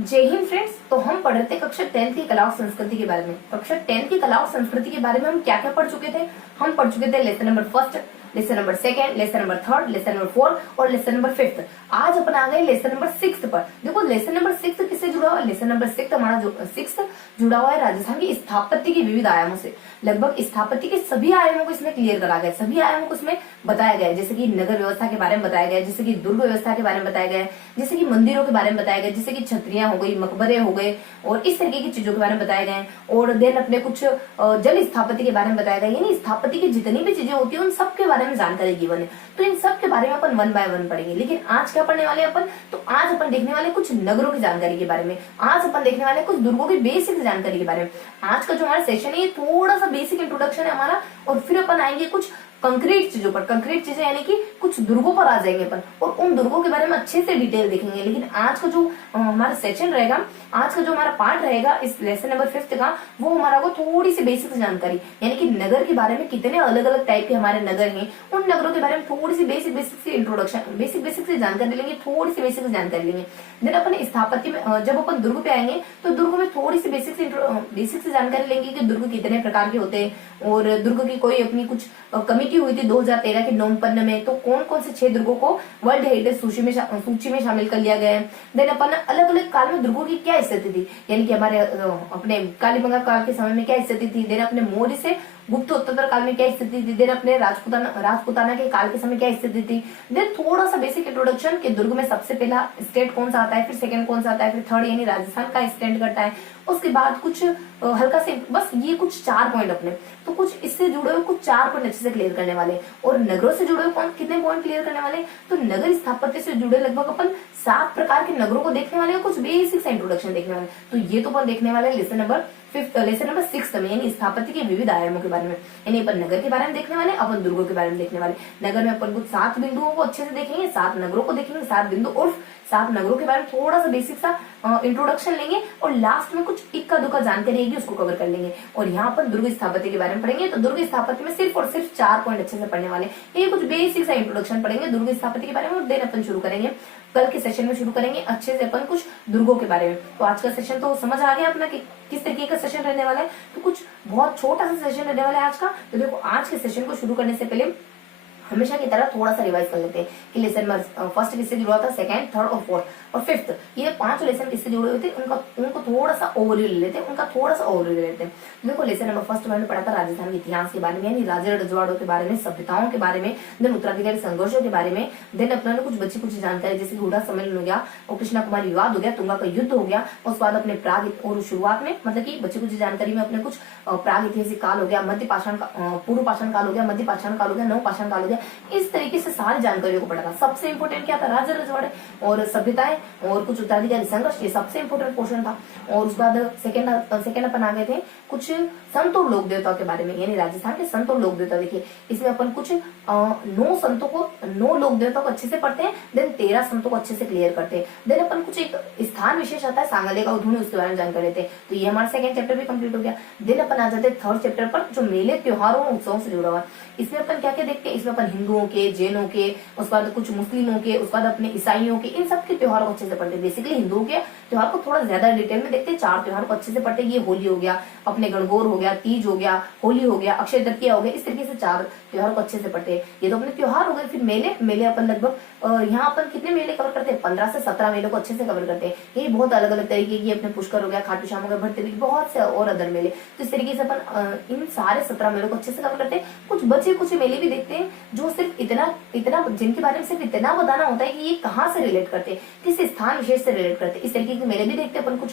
जय हिंद फ्रेंड्स। तो हम पढ़ रहे थे कक्षा 10 की कला और संस्कृति के बारे में। कक्षा 10 की कला और संस्कृति के बारे में हम क्या क्या पढ़ चुके थे? हम पढ़ चुके थे lesson number first, lesson number second, lesson number third, lesson number fourth और लेसन नंबर फिफ्थ। आज अपन आ गए लेसन नंबर सिक्स पर। देखो लेसन नंबर सिक्स किससे जुड़ा हुआ है? लेसन नंबर सिक्स हमारा जो सिक्स जुड़ा हुआ है राजस्थान की स्थापत्य की विविध आयामों से। लगभग स्थापत्य के सभी आयामों को इसमें क्लियर करा गया, सभी आयामों को इसमें बताया गया है। जैसे कि नगर व्यवस्था के बारे में बताया गया है, जैसे कि दुर्ग व्यवस्था के बारे में बताया गया है, जैसे कि मंदिरों के बारे में बताया गया, जैसे कि छतरियां हो गई, मकबरे हो गए और इस तरीके की चीजों के बारे में बताया गया है। और देन अपने कुछ जल स्थापत्य के बारे में बताया गया, यानी स्थापत्य की जितनी भी चीजें होती है उन सब के बारे में जानकारी गिवन है। तो इन सब के बारे में अपन वन बाय वन पढ़ेंगे। लेकिन आज क्या पढ़ने वाले अपन? तो आज अपन देखने वाले कुछ नगरों की जानकारी के बारे में। आज अपन देखने वाले कुछ दुर्गों की बेसिक जानकारी के बारे में। आज का जो हमारा सेशन है ये थोड़ा सा बेसिक इंट्रोडक्शन है हमारा, और फिर अपन आएंगे कुछ कंक्रीट चीजों पर। कंक्रीट चीजें यानी कि कुछ दुर्गों पर आ जाएंगे अपन और उन दुर्गों के बारे में अच्छे से डिटेल देखेंगे। लेकिन आज का जो हमारा सेशन रहेगा, आज का जो हमारा पार्ट रहेगा इस लेसन नंबर फिफ्थ का, वो हमारा को थोड़ी सी बेसिक जानकारी, यानी कि नगर के बारे में कितने अलग अलग टाइप के हमारे नगर हैं, उन नगरों के बारे में थोड़ी सी बेसिक से इंट्रोडक्शन, बेसिक से जानकारी लेंगे, थोड़ी सी बेसिक जानकारी लेंगे। देन अपन स्थापत्य में जब अपन दुर्ग पे आएंगे तो दुर्ग में थोड़ी सी बेसिक से जानकारी लेंगे कि दुर्ग कितने प्रकार के होते हैं और दुर्ग की कोई अपनी कुछ कमिटी हुई थी 2013 के नवंबर में, तो कौन कौन से 6 दुर्गों को वर्ल्ड हेरिटेज सूची में शामिल कर लिया गया है। देन अपन अलग अलग काल में दुर्गों की क्या स्थिति थी, यानी कि हमारे अपने कालीबंगा काल के समय में क्या स्थिति थी, देन अपने मौर्य से गुप्त उत्तर काल में क्या स्थिति थी, देन अपने राजपुताना के काल के समय क्या स्थिति थी। देन थोड़ा सा बेसिक इंट्रोडक्शन कि दुर्ग में सबसे पहला स्टेट कौन सा आता है, फिर सेकंड कौन सा आता है, फिर थर्ड यानी राजस्थान का स्टैंड करता है। उसके बाद कुछ हल्का से बस ये कुछ 4 पॉइंट अपने, तो कुछ इससे जुड़े हुए कुछ 4 पॉइंट अच्छे से क्लियर करने वाले। और नगरों से जुड़े हुए कितने पॉइंट क्लियर करने वाले? तो नगर स्थापत्य से जुड़े लगभग अपन 7 प्रकार के नगरों को देखने वाले, कुछ बेसिक सा इंट्रोडक्शन देखने वाले। तो ये तो अपन देखने वाले lesson number fifth, lesson number 6 में, यानी स्थापत्य के विविध आयामों के बारे में। यानी अपन नगर के बारे में देखने वाले, अपन दुर्गों के बारे में देखने वाले। नगर में अपन कुछ 7 बिंदुओं को अच्छे से देखेंगे, 7 नगरों को देखेंगे, 7 बिंदु उर्फ 7 नगरों के बारे में थोड़ा सा बेसिक सा इंट्रोडक्शन लेंगे और लास्ट में कुछ इक्का दुक्का जानकारी रहेगी उसको कवर कर लेंगे। और यहाँ पर दुर्ग स्थापत्य के बारे में पढ़ेंगे। तो दुर्ग स्थापत्य में सिर्फ और सिर्फ 4 पॉइंट अच्छे से पढ़ने वाले। ये कुछ बेसिक सा इंट्रोडक्शन पढ़ेंगे दुर्ग स्थापत्य के बारे में और देन अपन शुरू करेंगे, कल के सेशन में शुरू करेंगे अच्छे से अपन कुछ दुर्गों के बारे में। तो आज का सेशन तो समझ आ गया अपना कि किस तरीके का सेशन रहने वाला है। तो कुछ बहुत छोटा सा सेशन रहने वाला है आज का। तो देखो आज के सेशन को शुरू करने से पहले हमेशा की तरह थोड़ा सा रिवाइज कर लेते हैं कि लेसन नंबर फर्स्ट किससे जुड़ा था, सेकंड, थर्ड और फोर्थ और फिफ्थ, ये 5 लेसन किससे जुड़े हुए थे, उनको थोड़ा सा ओवरव्यू ले लेते हैं, ले लेते हैं। देखो लेसन नंबर फर्स्ट मैंने पढ़ा था राजस्थान के इतिहास के बारे में, यानी राजा रजवाड़ों के बारे में, सभ्यताओं के बारे में, देन उत्तराधिकारी संघर्षों के बारे में। देन अपना कुछ बची कुछ जानकारी जैसे कि हुडा सम्मेलन हो गया और कृष्णा कुमारी विवाद हो गया, तुंगा का युद्ध हो गया। उसके बाद अपने प्राग और शुरुआत में मतलब की बची कुछ जानकारी में अपने कुछ प्राग ऐतिहासिक काल हो गया, मध्य पाषाण, पूर्व पाषाण काल हो गया, मध्य पाषाण काल हो गया, नव पाषाण काल हो गया। इस तरीके से सारी जानकारियों को पढ़ा था। सबसे इंपोर्टेंट क्या था? राजा रजवाड़े और सभ्यताएं और कुछ उत्तराधिकारी संघर्ष, ये सबसे इंपोर्टेंट पोर्शन था। और उसके बाद सेकंड अपन आ गए थे कुछ संत और लोक देवताओं के बारे में, यानी राजस्थान के संत और लोक देवता। देखिए इसमें अपन कुछ 9 लोक देवताओं को अच्छे से पढ़ते हैं, देन 13 संतों को अच्छे से क्लियर करते हैं। देन अपन कुछ एक स्थान विशेष आता है सांगाले का उधूनी, उसके बारे में जानकारी लेते हैं। तो ये हमारा सेकंड चैप्टर भी कंप्लीट हो गया। देन अपन आ जाते हैं थर्ड चैप्टर पर जो मेले, त्योहारों और उत्सवों से जुड़ा हुआ। इसमें अपन क्या क्या देखते हैं? इसमें अपन हिंदुओं के, जैनों के, उसके बाद कुछ मुस्लिमों के, उसके बाद अपने ईसाइयों के, इन सब के त्योहारों को अच्छे से पढ़ते हैं। बेसिकली हिंदुओं के त्योहार को थोड़ा ज्यादा डिटेल में देखते हैं। 4 त्योहार को अच्छे से पढ़ते हैं। ये होली हो गया, अपने गणगौर हो गया, तीज हो गया, होली हो गया, अक्षय तृतीया हो गया। इस तरीके से 4 त्योहार को अच्छे से पढ़ते हैं। ये तो अपने त्योहार हो गए। फिर मेले अपन लगभग यहाँ अपन कितने मेले कवर करते हैं? 15 से 17 मेले को अच्छे से कवर करते हैं। ये बहुत अलग अलग तरीके की, अपने पुष्कर हो गया, खाटू श्याम हो गया, भट्टरी, बहुत से और अदर मेले। तो इस तरीके से अपन इन सारे 17 मेलों को अच्छे से कवर करते हैं। कुछ बचे कुछ मेले भी देखते हैं जो सिर्फ इतना जिनके बारे में सिर्फ इतना बताना होता है कि ये कहाँ से रिलेट करते हैं, किस स्थान विशेष से रिलेट करते हैं। इस तरीके के मेले भी देखते हैं अपन। कुछ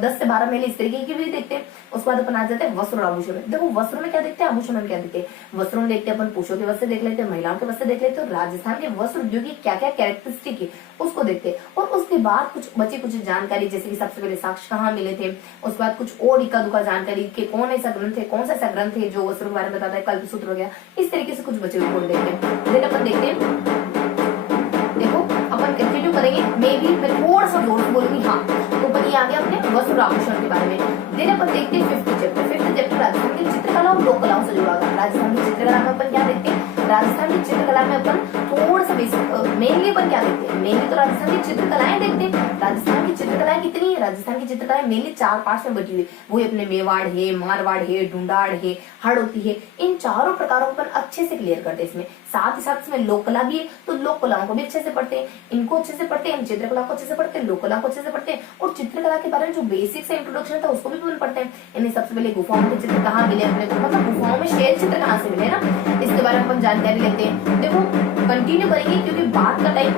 10 से 12 मेले इस तरीके के भी देखते हैं। उसके बाद अपन आ जाते हैं वस्त्र और आभूषण में। देखो वस्त्र में क्या देखते हैं, आभूषण में क्या देखते हैं। वस्त्रों में देखते हैं अपन पुरुषों के वस्त्र देख लेते हैं, महिलाओं के वस्त्र देख लेते हैं, राजस्थान के वस्त्र उद्योग की क्या क्या कैरेक्टरिस्टिक है उसको देखते हैं। और उसके बाद कुछ बची कुछ जानकारी जैसे कि सबसे पहले साक्ष्य कहाँ मिले थे, उसके बाद कुछ और इक्का दुक्का जानकारी कि कौन ऐसा ग्रंथ है, कौन सा ऐसा ग्रंथ है जो वस्त्रों के बारे में बताता है, कल्पसूत्र हो गया। इस तरीके से कुछ बचे हुए देखते हैं। देन अपन देखते हैं, देखो अपन कंटिन्यू करेंगे। मैं थोड़ा सा जोर से बोलूंगी। हाँ तो अपन ये आ गया अपने वस्त्र आभूषण के बारे में। देन अपन देखते हैं फिफ्थ चैप्टर राजस्थान की चित्रकला और लोक कलाओं से जुड़ा हुआ। राजस्थान की चित्रकला में अपन क्या देखते हैं? राजस्थान की चित्रकला में अपन थोड़ा सा मेनली अपन क्या देखते हैं, मेनली तो राजस्थान की चित्रकलाएं देखते हैं। राजस्थान की चित्रकलाएं कितनी है, राजस्थान की चित्रकलाएं मेनली 4 पार्ट्स में बटी हुई, वो अपने मेवाड़ है, मारवाड़ है, ढूंढाड़ है, हड़ौती है। इन चारों प्रकारों को अपन अच्छे से क्लियर करते हैं इसमें। साथ ही साथ इसमें लोक कला भी है, तो लोक कलाओं को भी अच्छे से पढ़ते हैं, इनको अच्छे से पढ़ते हैं, चित्रकला को अच्छे से पढ़ते हैं, लोक कला को अच्छे से पढ़ते हैं, और चित्रकला के बारे में जो बेसिक से इंट्रोडक्शन था उसको भी अपन पढ़ते हैं। यानी सबसे पहले गुफाओं के चित्र कहाँ मिले अपने को, मतलब गुफाओं में शेर चित्र कहाँ से मिले ना, इसके बारे में अपन जानकारी लेते हैं। देखो कंटिन्यू करेंगे क्योंकि बाद का टाइम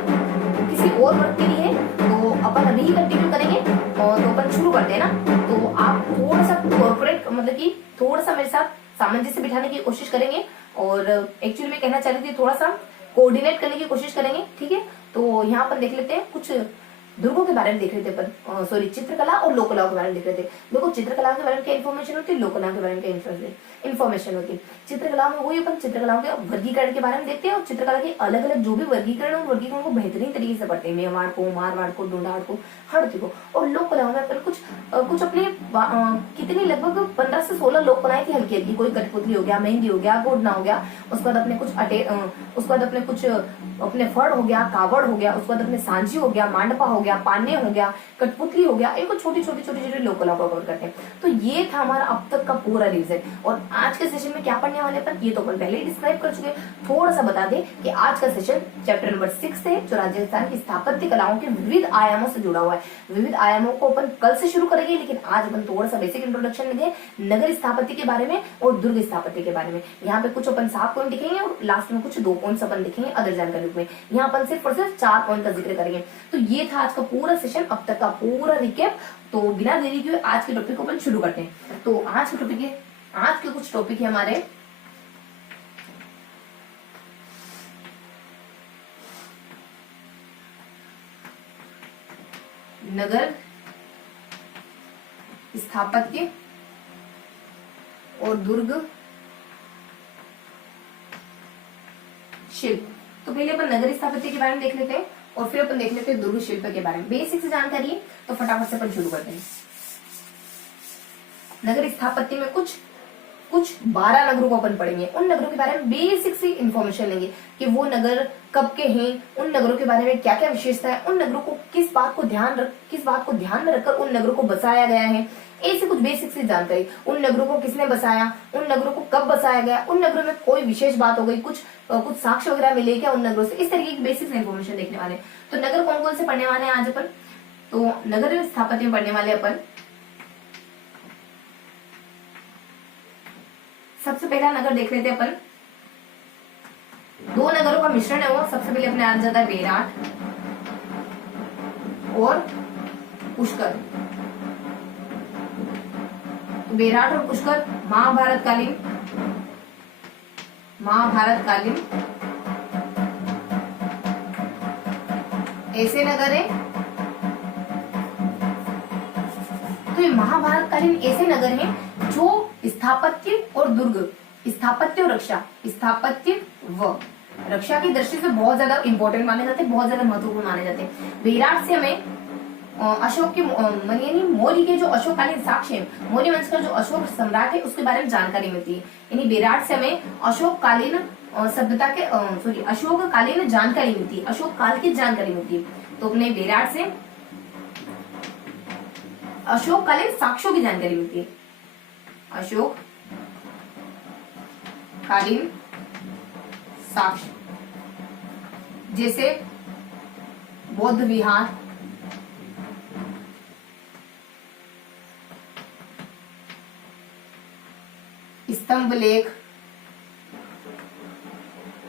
किसी और वर्क के लिए है, तो अपन अभी ही कंटिन्यू करेंगे। और तो अपन शुरू करते हैं ना, तो आप थोड़ा सा कॉर्पोरेट मतलब कि थोड़ा सा मेरे साथ सामंजस्य बिठाने की कोशिश करेंगे, और एक्चुअली मैं कहना चाह रही थी थोड़ा सा कोऑर्डिनेट करने की कोशिश करेंगे, ठीक है। तो यहाँ पर देख लेते हैं कुछ दुर्गों के बारे में देख रहे थे अपन, सॉरी चित्रकला और लोक कलाओं के बारे में देख रहे थे। देखो चित्रकला के बारे में क्या इन्फॉर्मेशन होती है, लोक कला के बारे में क्या इन्फॉर्मेशन होती है। चित्रकला में वही अपन चित्रकलाओं के वर्गीकरण के बारे में देखते हैं, और चित्रकला के अलग अलग जो भी वर्गीकरण है वर्गीकरण को बेहतरीन तरीके से पढ़ते हैं, मेवाड़ को, मारवाड़ को, ढूंढाड़ को, हड़ौती को। और लोक कलाओं में अपन कुछ अपने कितनी लगभग 15 से 16 लोक कलाएं थी हल्की हल्की, कोई कठपुतली हो गया, मेहंदी हो गया, गोडना हो गया, उसके बाद अपने कुछ अपने फड़ हो गया, कावड़ हो गया, उसके बाद अपने सांझी हो गया, मांडपा हो गया, पान्ने हो गया, कठपुतली हो गया, इनको छोटी छोटी लोक कलाओं को कवर करते हैं। तो ये था हमारा अब तक का पूरा रिविजन। और आज के सेशन में क्या पढ़ने वाले अपन, ये तो अपन पहले ही डिस्क्राइब कर चुके। थोड़ा सा बता दें कि आज का सेशन चैप्टर नंबर 6 है, जो राजस्थान की स्थापत्य कलाओं के विविध आयामों से जुड़ा हुआ है। विविध आयामों को अपन कल से शुरू करेंगे, लेकिन आज अपन थोड़ा सा बेसिक इंट्रोडक्शन लेंगे नगर स्थापत्य के बारे में और दुर्ग स्थापत्य के बारे में। यहाँ पे कुछ अपन 7 पॉइंट दिखेंगे और लास्ट में कुछ 2 पॉइंट्स अपन दिखेंगे अदर जानकारी में। यहाँ अपन सिर्फ और सिर्फ 4 पॉइंट का जिक्र करेंगे। तो ये था आज का पूरा सेशन, अब तक का पूरा रिकेप। तो बिना देरी के आज के टॉपिक को अपन शुरू करते हैं। तो आज के कुछ टॉपिक है हमारे, नगर स्थापत्य और दुर्ग शिल्प। तो पहले अपन नगर स्थापत्य के बारे में देख लेते हैं और फिर अपन देख लेते हैं दुर्ग शिल्प के बारे में। बेसिक से जानकारी है तो फटाफट से अपन शुरू करते हैं। नगर स्थापत्य में कुछ 12 नगरों को अपन पढ़ेंगे। उन नगरों के बारे में बेसिक सी इंफॉर्मेशन लेंगे कि वो नगर कब के हैं, उन नगरों के बारे में क्या क्या विशेषता है, उन नगरों को किस बात को ध्यान में रखकर उन नगरों को बसाया गया है, ऐसे कुछ बेसिक सी जानकारी। उन नगरों को किसने बसाया, उन नगरों को कब बसाया गया, उन नगरों में कोई विशेष बात हो गई, कुछ साक्ष्य वगैरह मिले क्या उन नगरों से, इस तरीके की बेसिक इन्फॉर्मेशन देखने वाले। तो नगर कौन कौन से पढ़ने वाले हैं आज अपन, तो नगर स्थापत्य में पढ़ने वाले अपन सबसे पहला नगर देख लेते हैं अपन। 2 नगरों का मिश्रण है वो। सबसे पहले अपने आ जाता है बेराट और पुष्कर। तो बेराट और पुष्कर महाभारत कालीन ऐसे नगर है। तो ये महाभारत कालीन ऐसे नगर हैं जो स्थापत्य और दुर्ग, स्थापत्य और रक्षा की दृष्टि से बहुत ज्यादा इंपॉर्टेंट माने जाते हैं, बहुत ज्यादा महत्वपूर्ण माने जाते हैं। बेराट से हमें अशोक के यानी मौर्य के जो अशोककालीन साक्ष्य है, मौर्य वंश का जो अशोक सम्राट है उसके बारे में जानकारी मिलती है। यानी बेराट से हमें अशोककालीन सभ्यता के अशोककालीन जानकारी मिलती है, अशोक काल की जानकारी मिलती है। तो अपने बेराट से अशोककालीन साक्ष्यों की जानकारी मिलती है, अशोककालीन साक्ष्य, जैसे बौद्ध विहार, स्तंभ लेख,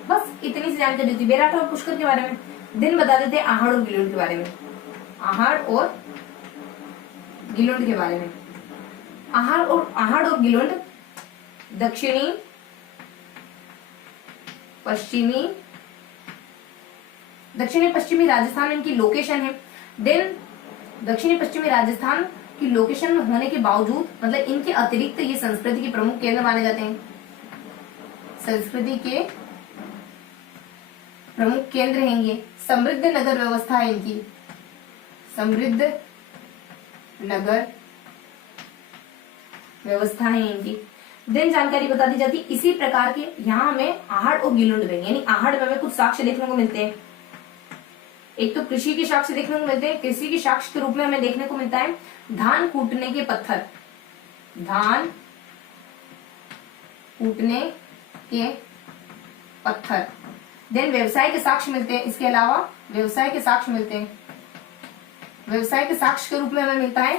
बस इतनी सी जानकारी होती है। बेराट और पुष्कर के बारे में दिन बता देते हैं, आहड़ और गिलोंड के बारे में। आहड़ और गिलोंड के बारे में, आहड़ और गिलोंड दक्षिणी पश्चिमी राजस्थान में इनकी लोकेशन है। देन दक्षिणी पश्चिमी राजस्थान की लोकेशन में होने के बावजूद, मतलब इनके अतिरिक्त ये संस्कृति के प्रमुख केंद्र माने जाते हैं। संस्कृति के प्रमुख केंद्र हैं ये। समृद्ध नगर व्यवस्था है इनकी, समृद्ध नगर व्यवस्था है इनकी। दिन जानकारी बता दी जाती। इसी प्रकार के यहाँ हमें आहड़ और गिलोंड में, यानी आहड़ में हमें कुछ साक्ष्य देखने को मिलते हैं। एक तो कृषि के साक्ष्य देखने को मिलते हैं। कृषि के साक्ष्य के रूप में हमें देखने को मिलता है धान कूटने के पत्थर, धान कूटने के पत्थर। देन व्यवसाय के साक्ष्य मिलते हैं, इसके अलावा व्यवसाय के साक्ष्य मिलते हैं। व्यवसाय के साक्ष्य के रूप में हमें मिलता है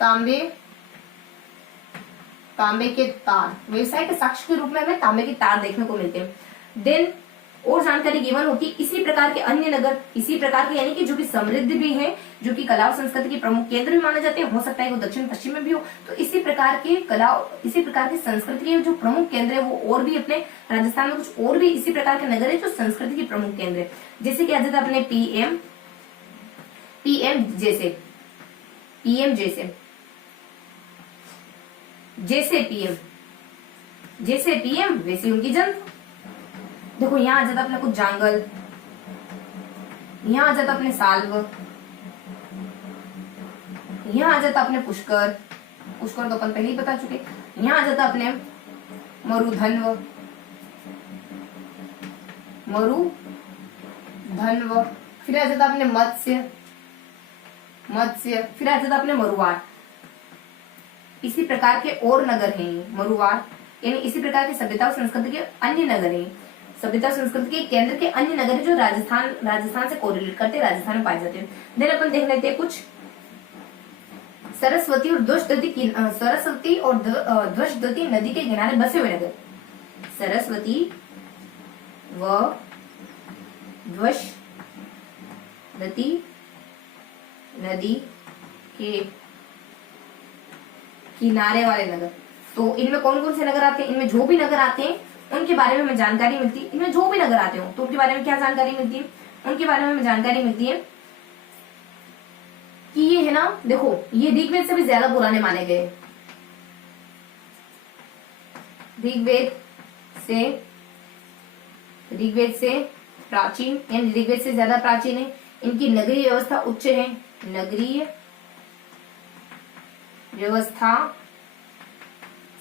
तांबे के तार। व्यवसाय के साक्ष्य के रूप में हमें तांबे के तार देखने को मिलते हैं। देन और जानकारी गिवन होती है इसी प्रकार के अन्य नगर, इसी प्रकार के यानी कि जो कि समृद्ध भी है, जो कि कला और संस्कृति के प्रमुख केंद्र भी माने जाते हैं, हो सकता है वो दक्षिण पश्चिम में भी हो। तो इसी प्रकार के कला, इसी प्रकार की संस्कृति के जो प्रमुख केंद्र है वो और भी अपने राजस्थान में कुछ और भी इसी प्रकार के नगर है जो संस्कृति के प्रमुख केंद्र है। जैसे कि आ जाता है अपने पीएम जैसे पीएम वैसे उनकी जनता। देखो यहाँ आ जाता अपने कुछ जांगल, यहाँ आ जाता अपने साल्व, यहाँ आ जाता अपने पुष्कर तो अपन पहले ही बता चुके। यहाँ आ जाता अपने मरुधन्व, फिर आ जाता अपने मत्स्य, फिर आ जाता अपने मरुवार। इसी प्रकार के और नगर हैं मरुवार, यानी इसी प्रकार की सभ्यता और संस्कृति के अन्य नगर हैं, सभ्यता और संस्कृति के केंद्र के अन्य नगर हैं जो राजस्थान से कोरिलेट करते हैं, राजस्थान में पाए जाते हैं। देन अपन देख लेते हैं कुछ सरस्वती और ध्वजदती नदी के किनारे बसे हुए नगर। सरस्वती व ध्वजदती नदी के किनारे वाले नगर। तो इनमें कौन कौन से नगर आते हैं? इनमें जो भी नगर आते हैं उनके बारे में हमें जानकारी मिलती है। इनमें जो भी नगर आते हो तो उनके बारे में क्या जानकारी मिलती है? उनके बारे में हमें जानकारी मिलती है कि ये है ना, देखो ये ऋग्वेद से भी ज्यादा पुराने माने गए। ऋग्वेद से प्राचीन, यानी ऋग्वेद से ज्यादा प्राचीन है। इनकी नगरीय व्यवस्था उच्च है, नगरीय व्यवस्था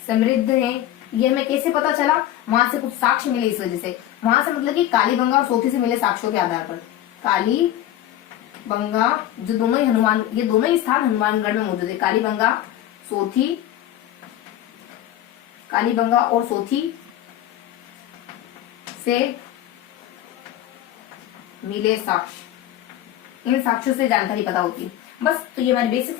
समृद्ध है। ये हमें कैसे पता चला? वहां से कुछ साक्ष्य मिले, इस वजह से। वहां से मतलब कि कालीबंगा और सोथी से मिले साक्ष्यों के आधार पर। कालीबंगा जो दोनों ही ये दोनों ही स्थान हनुमानगढ़ में मौजूद है। कालीबंगा और सोथी से मिले साक्ष्य, इन साक्ष्यों से जानकारी पता होती है। बस तो ये हमारी बेसिक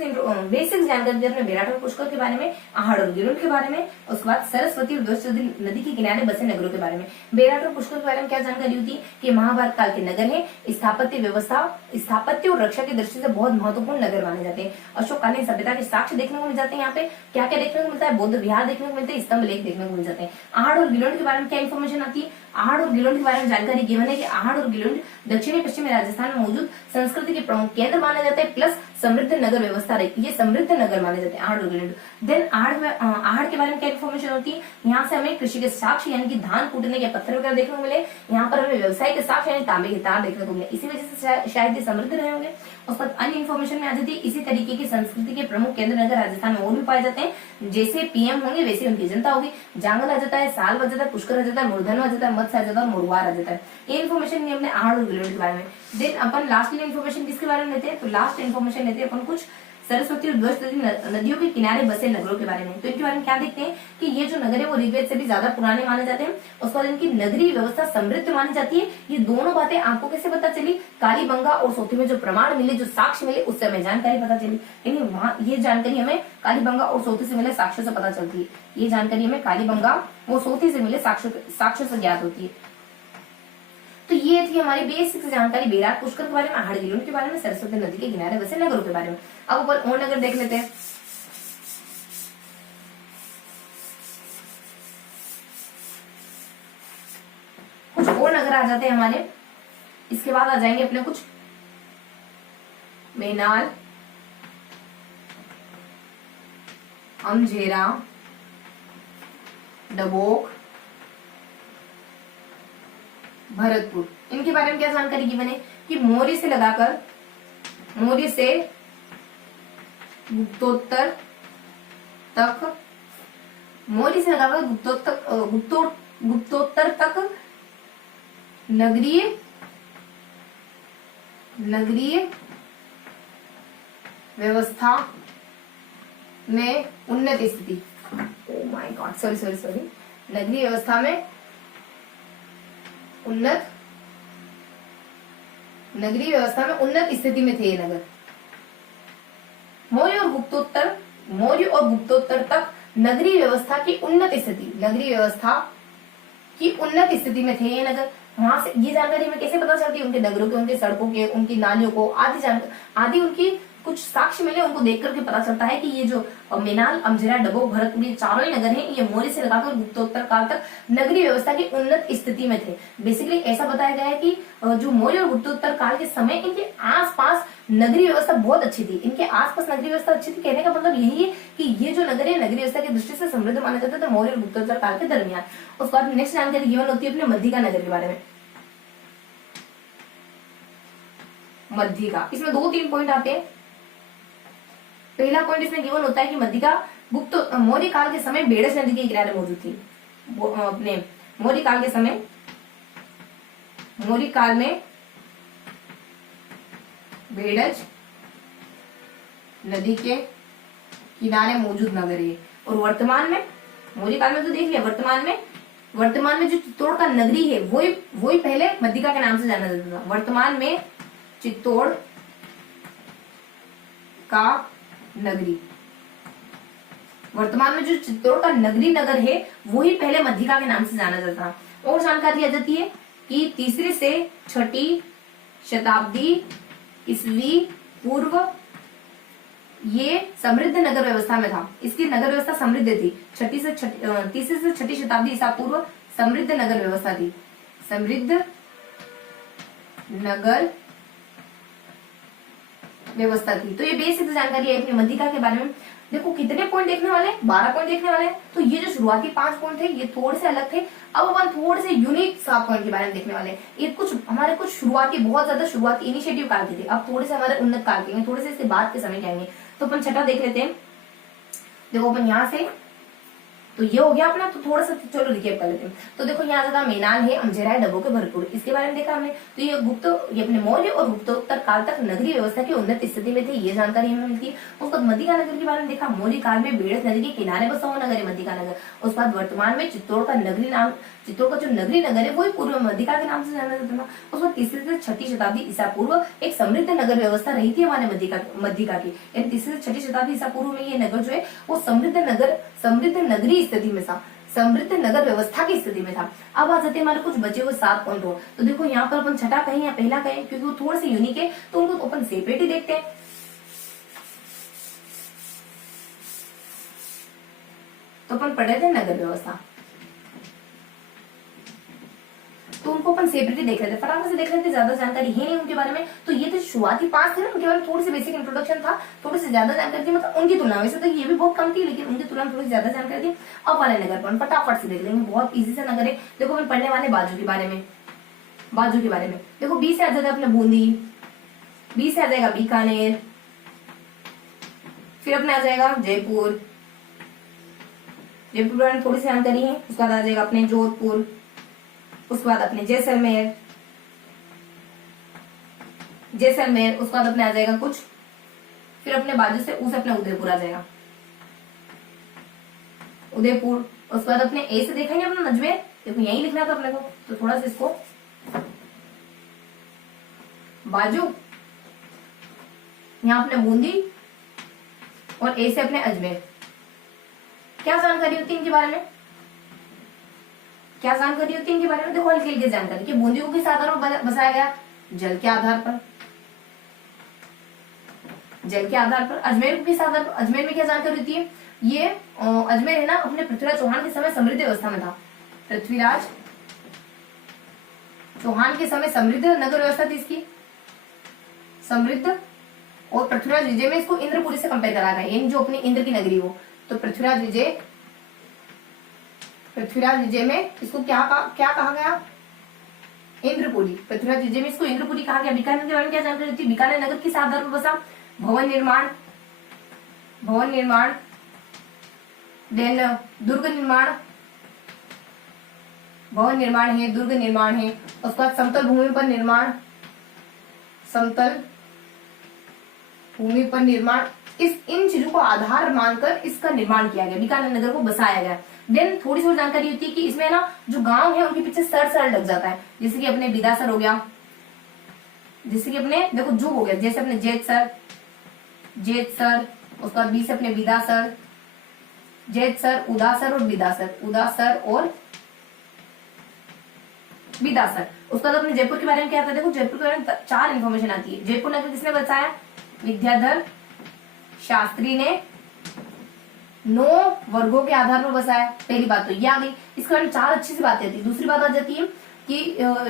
जानकारी अपने विराट और पुष्कर के बारे में, आहड़ और गिरुड के बारे में, उसके बाद सरस्वती और ध्वजदती नदी के किनारे बसे नगरों के बारे में। विराट और पुष्कर के बारे में क्या जानकारी होती है कि महाभारत काल के नगर है, स्थापत्य और रक्षा की दृष्टि से बहुत महत्वपूर्ण नगर माने जाते हैं। अशोककालीन सभ्यता के साक्ष्य देखने को मिल जाते हैं। यहाँ पे क्या क्या देखने को मिलता है? बौद्ध विहार देखने को मिलते हैं, स्तंभ लेख देखने को मिल जाते हैं। आहड़ और गिलोंड के बारे में क्या इन्फॉर्मेशन आती है? आहड़ और गिलोंड के बारे में जानकारी गिवन है कि आहड़ और गिलोंड दक्षिणी पश्चिमी राजस्थान में मौजूद संस्कृति के प्रमुख केंद्र माने जाते हैं, प्लस समृद्ध नगर व्यवस्था रहती है। ये समृद्ध नगर माने जाते हैं आहड़ और गिलोंड। देन आहड़ के बारे में क्या इन्फॉर्मेशन होती है? यहाँ से हमें कृषि के साक्ष्य यानी कि धान कूटने के पत्थर वगैरह देखने को मिले। यहाँ पर हमें व्यवसाय के साक्ष्य यानी तांबे के तार देखने को मिले, इसी वजह से शायद ये समृद्ध रहे होंगे। उस पर अन्य इन्फॉर्मेशन में आ जाती है इसी तरीके की संस्कृति के प्रमुख केंद्र नगर राजस्थान में और भी पाए जाते हैं। जैसे पीएम होंगे वैसे उनकी जनता होगी। जांगल आ जाता है, साल आ जाता है, पुष्कर आ जाता है, मूर्धन्य आ जाता है, मत्स्य आ जाता है और मुरवार आ जाता है। ये इन्फॉर्मेशन नहीं अपने आहड़ और गिलोंड के बारे में। देन अपन लास्टली इन्फॉर्मेशन किसके बारे में लेते हैं? तो लास्ट इन्फॉर्मेशन लेते हैं अपन कुछ सरस्वती और ध्वजदती नदियों के किनारे बसे नगरों के बारे में। तो इनके बारे में क्या देखते हैं कि ये जो नगर है वो ऋग्वेद से भी ज्यादा पुराने माने जाते हैं। उसके बाद इनकी नगरीय व्यवस्था समृद्ध मानी जाती है। ये दोनों बातें आपको कैसे पता चली? कालीबंगा और सोथी में जो प्रमाण मिले, जो साक्ष्य मिले, उससे हमें जानकारी पता चली। यानी वहां ये जानकारी हमें कालीबंगा और सोथी से मिले साक्ष्यों से पता चलती है। ये जानकारी हमें कालीबंगा और सोथी से मिले साक्ष्यों से ज्ञात होती है। तो ये थी हमारी बेसिक जानकारी विराट पुष्कर के बारे में, आहड़ गिलोंड के बारे में, सरस्वती नदी के किनारे बसे नगरों के बारे में। अब ऊपर और नगर देख लेते हैं। कुछ और नगर आ जाते हैं हमारे। इसके बाद आ जाएंगे अपने कुछ मेनाल, अमझेरा, डबोक, भरतपुर। इनके बारे में क्या जानकारी गिवन है कि मौर्य से गुप्तोत्तर तक नगरीय नगरीय व्यवस्था में उन्नत स्थिति, ओ माय गॉड, सॉरी, नगरीय व्यवस्था में उन्नत स्थिति में थे ये नगर। मौर्य और गुप्तोत्तर तक नगरीय व्यवस्था की उन्नत स्थिति में थे ये नगर। वहां से ये जानकारी हमें कैसे पता चलती है? उनके नगरों के, उनके सड़कों के, उनकी नालियों को आदि उनकी कुछ साक्ष्य मिले, उनको देख करके पता चलता है कि ये जो मेनाल, अमझेरा, डबोक, भरतपुर, ये चारों ही नगर हैं, ये मौर्य से लगाकर गुप्तोत्तर काल तक नगरीय व्यवस्था की उन्नत स्थिति में थे। बेसिकली ऐसा बताया गया है कि जो मौर्य और गुप्तोत्तर काल के समय इनके आसपास नगरीय व्यवस्था बहुत अच्छी थी। इनके आसपास नगरीय व्यवस्था अच्छी थी, कहने का मतलब यही है कि ये जो नगर है नगरीय व्यवस्था की दृष्टि से समृद्ध माना जाता था मौर्य और गुप्तोत्तर काल के दरमियान। उसके बाद नेक्स्ट जानकारी गिवन होती है अपने मध्यिका नगर के बारे में। मध्यिका, इसमें 2-3 पॉइंट आते हैं। पहला पॉइंट इसमें गिवन होता है कि मध्यिका मौर्य काल के समय बेड़ज नदी के किनारे मौजूद थी। अपने मौर्य काल में बेड़ज नदी के किनारे मौजूद नगर है। और वर्तमान में, मौर्य काल में तो देख लिया, वर्तमान में जो चित्तौड़ का नगरी है वही पहले मध्यिका के नाम से जाना जाता था। वर्तमान में चित्तौड़ का नगर है वही पहले मध्यिका के नाम से जाना जाता है। और जानकारी आ जाती है कि 3री से 6ठी शताब्दी ईस्वी पूर्व ये समृद्ध नगर व्यवस्था में था। इसकी नगर व्यवस्था समृद्ध थी। 3री से 6ठी शताब्दी ईसा पूर्व समृद्ध नगर व्यवस्था थी। समृद्ध नगर व्यवस्था थी। तो ये बेसिक जानकारी है अपनी मध्यिका के बारे में। देखो कितने पॉइंट देखने वाले, 12 पॉइंट देखने वाले हैं। तो ये जो शुरुआती 5 पॉइंट थे ये थोड़े से अलग थे। अब अपन थोड़े से यूनिक 7 पॉइंट के बारे में देखने वाले हैं। ये हमारे कुछ बहुत ज्यादा शुरुआती इनिशिएटिव काल के थे। अब थोड़े से हमारे उन्नत काल के, थोड़े से इसके बाद के समय के आएंगे। तो अपन छठा देख लेते हैं। देखो अपन यहाँ से, तो ये हो गया अपना। तो थोड़ा सा चलो रिकेप कर लेते हैं। तो देखो यहाँ ज्यादा मेनाल है, अमझेरा है, डबोक है, भरतपुर, इसके बारे में देखा हमने। तो ये अपने मौर्य और गुप्तोत्तर काल तक नगरीय व्यवस्था की उन्नत स्थिति में थी, ये जानकारी हमें मिलती है। उसके बाद मध्यिका नगर के बारे में देखा। मौर्य काल में बेड़ज नदी के किनारे बसा हुआ नगर है मध्यिका नगर। उसके बाद वर्तमान में चित्तौड़ का जो नगरी नगर है वही पूर्व मध्यिका के नाम से जाना जाता था। उसके बाद 3री से 6ठी शताब्दी ईसा पूर्व एक समृद्ध नगर व्यवस्था रही थी हमारे मध्यिका की। 3री से 6ठी शताब्दी ईसा पूर्व में ये नगर जो है वो समृद्ध नगरीय स्थिति में था, समृद्ध नगर व्यवस्था की स्थिति में था। अब आ जाते हैं हमारे कुछ बचे हुए 7 पॉइंट हो। तो देखो यहाँ पर अपन छठा कहें या पहला कहें, क्योंकि वो थोड़े से यूनिक है तो उनको अपन सेपरेट ही देखते हैं। तो अपन पढ़ रहे थे नगर व्यवस्था, तो उनको अपन सेपरेटली देख लेते, फटाफट से देख लेते, ज्यादा जानकारी है नहीं उनके बारे में। तो ये तो शुरुआती 5 थे ना, उनके बारे में थोड़ी सी बेसिक इंट्रोडक्शन था, थोड़ी सी ज्यादा जानकारी थी, मतलब उनकी तुलना वैसे तो ये भी बहुत कम थी, लेकिन उनकी तुलना में थोड़ी ज्यादा जानकारी थी। अब वाले नगर पर फटाफट से देख लेंगे, बहुत इजी सा नगर है। देखो अपन पढ़ने वाले बाजू के बारे में। देखो बी से आ जाता है अपने बूंदी, बी से आ जाएगा बीकानेर, फिर अपने आ जाएगा जयपुर के बारे में थोड़ी सी जानकारी है। उसके बाद आ जाएगा अपने जोधपुर, उसके बाद अपने जैसलमेर, उसके बाद अपने आ जाएगा कुछ, फिर अपने बाजू से अपने उदयपुर आ जाएगा, उदयपुर। उसके बाद अपने ए से देखेंगे अपना अजमेर, देखो यही लिखना था अपने को, तो थोड़ा सा इसको बाजू, यहाँ अपने बूंदी और ए से अपने अजमेर। क्या जानकारी होती है इनके बारे में? देखो हल्की हल्की जानकारी कि बूंदी को किस आधार पर बसाया गया? जल के आधार पर। अजमेर को किस आधार पर? अजमेर में क्या जानकारी होती है? ये अजमेर है ना, अपने पृथ्वीराज चौहान के समय समृद्ध व्यवस्था में था। पृथ्वीराज चौहान के समय समृद्ध नगर व्यवस्था थी इसकी, समृद्ध। और पृथ्वीराज विजय में इसको इंद्रपुरी से कंपेयर करा गया, यानी जो अपनी इंद्र की नगरी हो। तो पृथ्वीराज विजय में इसको क्या कहा गया? इंद्रपुरी। पृथ्वीराज विजय में इसको इंद्रपुरी कहा गया। बीकानेर के बारे में क्या जानकारी होती है? बीकानेर नगर किस आधार पर बसा? भवन निर्माण, देन दुर्ग निर्माण, भवन निर्माण है, दुर्ग निर्माण है। उसके बाद समतल भूमि पर निर्माण, समतल भूमि पर निर्माण, इन चीजों को आधार मानकर इसका निर्माण किया गया, बीकानेर नगर को बसाया गया। देन थोड़ी सी जानकारी होती है कि इसमें ना जो गांव है उनके पीछे सर लग जाता है, जैसे कि अपने बिदासर हो गया, जैसे कि अपने देखो जू हो गया, जैसे अपने जेतसर, उसके बाद बी से अपने बिदासर, जेतसर, उदासर और बिदासर, उदासर और बिदासर। उसके बाद अपने जयपुर के बारे में क्या आता है, देखो जयपुर के बारे में 4 इन्फॉर्मेशन आती है। जयपुर नगर किसने बसाया, विद्याधर शास्त्री ने 9 वर्गों के आधार पर बसाया। पहली बात तो ये आ गई, इसके बारे में 4 अच्छी सी बातें आती है। दूसरी बात आ जाती है कि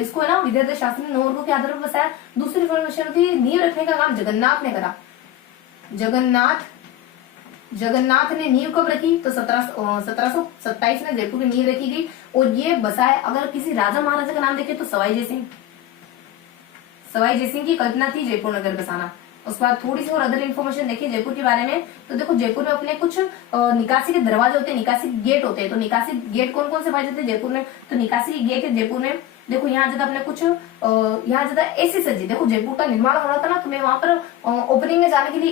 इसको है ना विद्याधर शास्त्री ने 9 वर्गों के आधार पर बसाया। दूसरी इन्फॉर्मेशन होती है नींव रखने का काम जगन्नाथ ने करा। जगन्नाथ ने नींव कब रखी, तो 1727 में जयपुर की नींव रखी गई और ये बसाया। अगर किसी राजा महाराजा का नाम देखे तो सवाई जयसिंह की कल्पना थी जयपुर नगर बसाना। उसके बाद थोड़ी सी और अदर इन्फॉर्मेशन देखिए जयपुर के बारे में, तो देखो जयपुर में अपने कुछ निकासी के दरवाजे होते हैं, निकासी गेट होते हैं। तो निकासी गेट कौन कौन से पाए जाते हैं जयपुर में, तो निकासी गेट है जयपुर में। देखो यहाँ ज्यादा अपने कुछ यहाँ ज्यादा ऐसी सजी, देखो जयपुर का निर्माण हो रहा था ना, तो मैं वहां पर ओपनिंग में जाने के लिए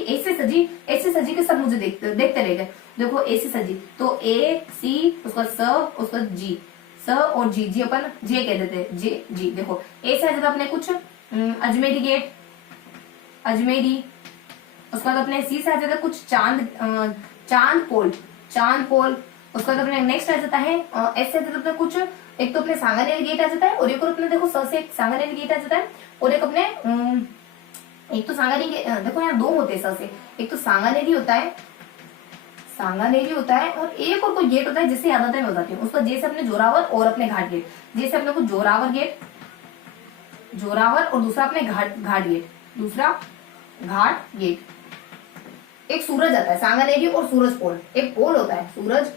ऐसी सजी के सब मुझे देखते रह गए। देखो ऐसी सजी, तो ए सी, उसका स, उसका जी, स और जी अपन जे कह देते हैं, जे जी। देखो ऐसे ज्यादा अपने कुछ अजमेरी गेट, अजमेरी। उसके बाद अपने सी से आ जाता है कुछ चांद पोल। उसके बाद अपने नेक्स्ट आ जाता है ऐसे अपने कुछ, एक तो अपने सांगानेर गेट आ जाता है और एक और अपने देखो स से एक सांगानेर गेट आ जाता है और एक अपने एक तो सांगानेरी, देखो यहाँ 2 होते हैं स से, एक तो सांगानेरी होता है और एक और कोई गेट होता है जिससे याद आता है मैं बताती हूँ। उसका जैसे अपने जोरावर और अपने घाट गेट, जैसे अपने को जोरावर और दूसरा अपने घाट गेट। एक सूरज आता है, सांगानेरी और सूरज पोल, एक पोल होता है सूरज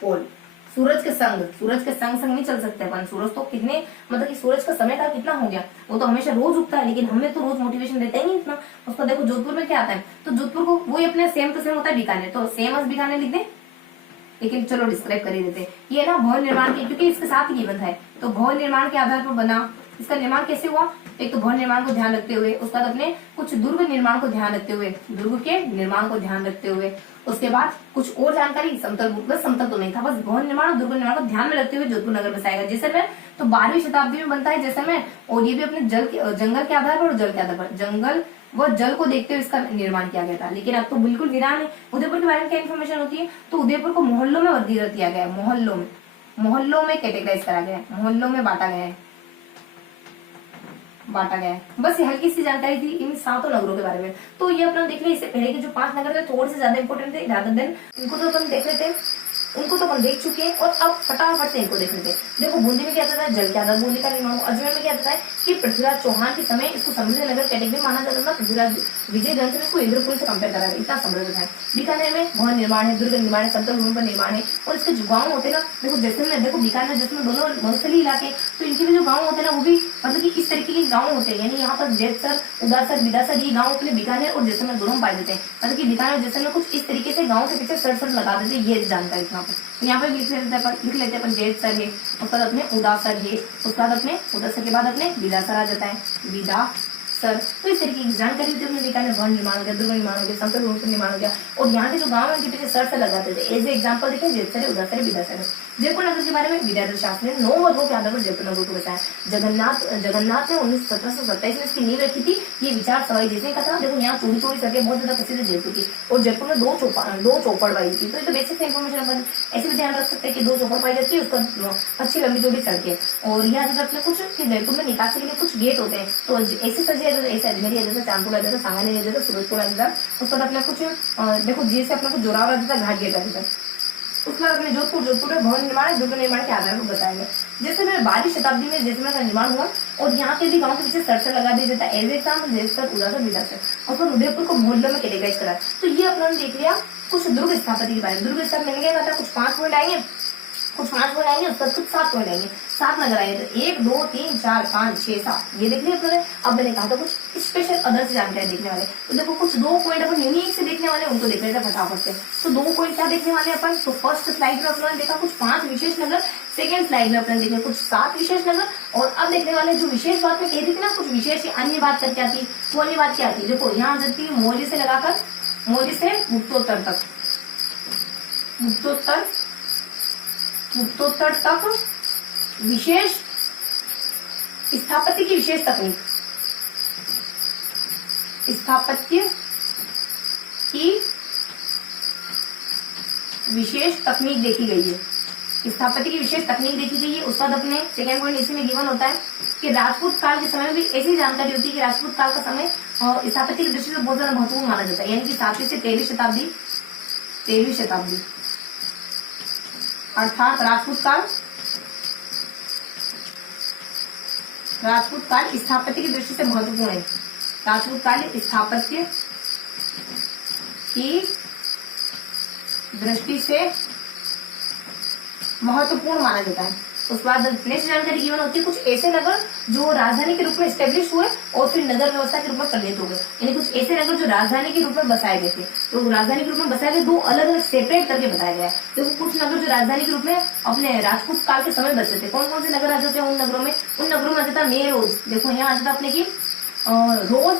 पोल। सूरज के संग नहीं चल सकते अपन। सूरज तो कितने मतलब कि सूरज का समय का कितना हो गया, वो तो हमेशा रोज उगता है, लेकिन हमें तो रोज मोटिवेशन देता ही नहीं इतना। उसका देखो जोधपुर में क्या आता है, तो जोधपुर को वही अपने सेम टू सेम होता है बीकानेर, तो सेम एज बीकानेर लिख दे, लेकिन चलो डिस्क्राइब कर ही देते। ये ना भवन निर्माण के, क्योंकि इसके साथ ही बंधा है, तो भवन निर्माण के आधार पर बना। इसका निर्माण कैसे हुआ, एक तो भवन निर्माण को ध्यान रखते हुए, उसके बाद अपने कुछ दुर्ग निर्माण को ध्यान रखते हुए, उसके बाद कुछ और जानकारी, समतल तो नहीं था, बस भवन निर्माण और दुर्ग निर्माण को ध्यान में रखते हुए जोधपुर नगर बसाएगा। जैसलमेर तो 12वीं शताब्दी में बनता है जैसलमेर, और ये भी अपने जंगल के आधार पर और जल के आधार पर, जंगल व जल को देखते हुए इसका निर्माण किया गया था। लेकिन अब तो बिल्कुल वीरान है। उदयपुर के बारे में क्या इन्फॉर्मेशन होती है, तो उदयपुर को मोहल्लों में वर्गीकृत किया गया है, मोहल्लों में कैटेगराइज करा गया है, मोहल्लों में बांटा गया है। बस ये हल्की सी जानकारी थी इन 7 नगरों के बारे में। तो ये अपना देख ले, इससे पहले के जो 5 नगर थे थोड़े से ज्यादा इंपॉर्टेंट थे रादर देन, इनको तो अपन देख लेते हैं, उनको तो अपन देख चुके हैं और अब फटाफट से इनको देख लेते हैं। देखो बूंदी में क्या आता है, जल के आधार बूंदी का निर्माण। अजमेर में क्या आता है कि पृथ्वीराज चौहान के समय इसको समृद्ध नगर कैटेगरी माना जाता था। पृथ्वीराज विजय ग्रंथ में इसको इंद्रपुर से कंपेयर करा गया, इतना समृद्ध था। बीकानेर में भवन निर्माण है, दुर्ग निर्माण है, समतल भूमि पर निर्माण है और इसके जो गाँव होते ना, देखो जैसलमेर, देखो बीकानेर जैसलमेर दोनों मरुस्थलीय इलाके, तो इनके भी जो गाँव होते हैं ना वो भी मतलब कि इस तरीके के गाँव होते हैं। यानी यहाँ पर जेतसर, उदासर, बिदासर ये गाँव अपने बीकानेर और जैसलमेर दोनों पाए जाते हैं। मतलब कि बीकानेर जैसलमेर कुछ इस तरीके से गाँव के पीछे सर लगा देते हैं। ये जानकारी यहाँ पर यहाँ पे लिख लेते हैं अपन जेतसर है, उसके बाद अपने उदासर है, उसके बाद अपने उदासर के बाद अपने बिदासर आ जाता है, बिदासर। तो इस तरीके की जानकारी होती है अपने बीकानेर भवन निर्माण हो गया, दुर्ग निर्माण हो गया, समतल भूमि पर निर्माण हो गया। और यहाँ के जो गाँव है उनके पीछे सर लगाते थे। एज एग्जाम्पल देखें जेतसर है, उदासर है, बिदासर है। जयपुर नगर के बारे में विद्याधर शास्त्री ने 9 वर्गों के आधार पर जयपुर नगर को बताया। जगन्नाथ ने 1727 में इसकी नींव रखी थी। ये विचार सवाई जयसिंह का था। देखो यहाँ चोरी सड़कें बहुत ज्यादा प्रसिद्ध है जयपुर की, और जयपुर में 2 चौपड़ पाई थी। तो ये तो बेसिक इन्फॉर्मेशन अपन ऐसे भी ध्यान रख सकते हैं कि 2 चौपड़ पाई जाती है, उसका अच्छी लंबी चौड़ी सड़कें। और यहाँ जैसे अपने कुछ कि जयपुर में निकासी के लिए कुछ गेट होते हैं, तो ऐसे सजे ऐसे अजमेरी जैसे चांदपुर आ जाता, सांगानेर आ जाता, सूरजपुर आ जाता। उसके बाद अपने कुछ देखो जैसे अपने कुछ जोरावर आ जाता, घाट गेट आ जाता। उसके बाद अपने जोधपुर में भवन निर्माण, दुर्ग निर्माण के आधार पर बताया गया। जैसे में 12वीं शताब्दी में जैसलमेर का निर्माण हुआ और यहाँ के भी गाँव के पीछे सर लगा दिया जाता है। As example Jetsar, Udasar, Bidasar. और फिर उदयपुर को मोहल्लों में कैटेगराइज करा। तो ये अपना देख लिया कुछ दुर्ग स्थापत्य के बारे में। दुर्ग स्थापत्य मिल गया था, कुछ 5 पॉइंट आएंगे, उसके बाद कुछ 7 पॉइंट आएंगे। 7 नगर आए थे, 1 2 3 4 5 6 7 ये देख लिया अपने। अब मैंने कहा था कुछ स्पेशल अदर से जानकारी देखने वाले, तो देखो कुछ 2 पॉइंट अपन यूनिक से देखने वाले, उनको देख लेते फटाफट से। तो 2 पॉइंट क्या देखने वाले अपन, तो फर्स्ट स्लाइड में अपने देखा कुछ 5 विशेष नगर सेकेंड स्लाइड में अपन देखें कुछ 7 विशेष नगर, और अब देखने वाले जो विशेष बात में कह रही थी ना, कुछ विशेष अन्य बात करके आती, वो अन्य बात क्या आती है, देखो यहाँ जाती है मौर्य से लगाकर मौर्य से गुप्तोत्तर तक, गुप्तोत्तर तक विशेष स्थापत्य की विशेष तकनीक, स्थापत्य की विशेष तकनीक देखी गई है, स्थापत्य की विशेष तकनीक देखी गई है। उसके बाद अपने सेकेंड पॉइंट इसी में गिवन होता है कि राजपूत काल के समय में भी ऐसी जानकारी होती है कि राजपूत काल का समय स्थापत्य की दृष्टि से बहुत ज्यादा महत्वपूर्ण माना जाता है, यानी कि 7वीं से 13वीं शताब्दी अर्थात राजपूत काल स्थापत्य की दृष्टि से महत्वपूर्ण है, राजपूत काल स्थापत्य की दृष्टि से महत्वपूर्ण माना जाता है। उसके बाद नेक्स्ट जानकारी गिवन होती है कुछ ऐसे नगर जो राजधानी के रूप में स्टेब्लिश हुए और फिर नगर व्यवस्था के रूप में परिणत हो गए, यानी कुछ ऐसे नगर जो राजधानी के रूप में बसाए गए थे। तो राजधानी के रूप में बसाए गए 2 अलग अलग सेपरेट करके बताया गया है। तो कुछ नगर जो राजधानी के रूप में अपने राजपूत काल के समय बसे थे, कौन कौन से नगर आ जाते हैं उन नगरों में आ जाता है मे रोज, देखो यहाँ आ जाता अपने की रोज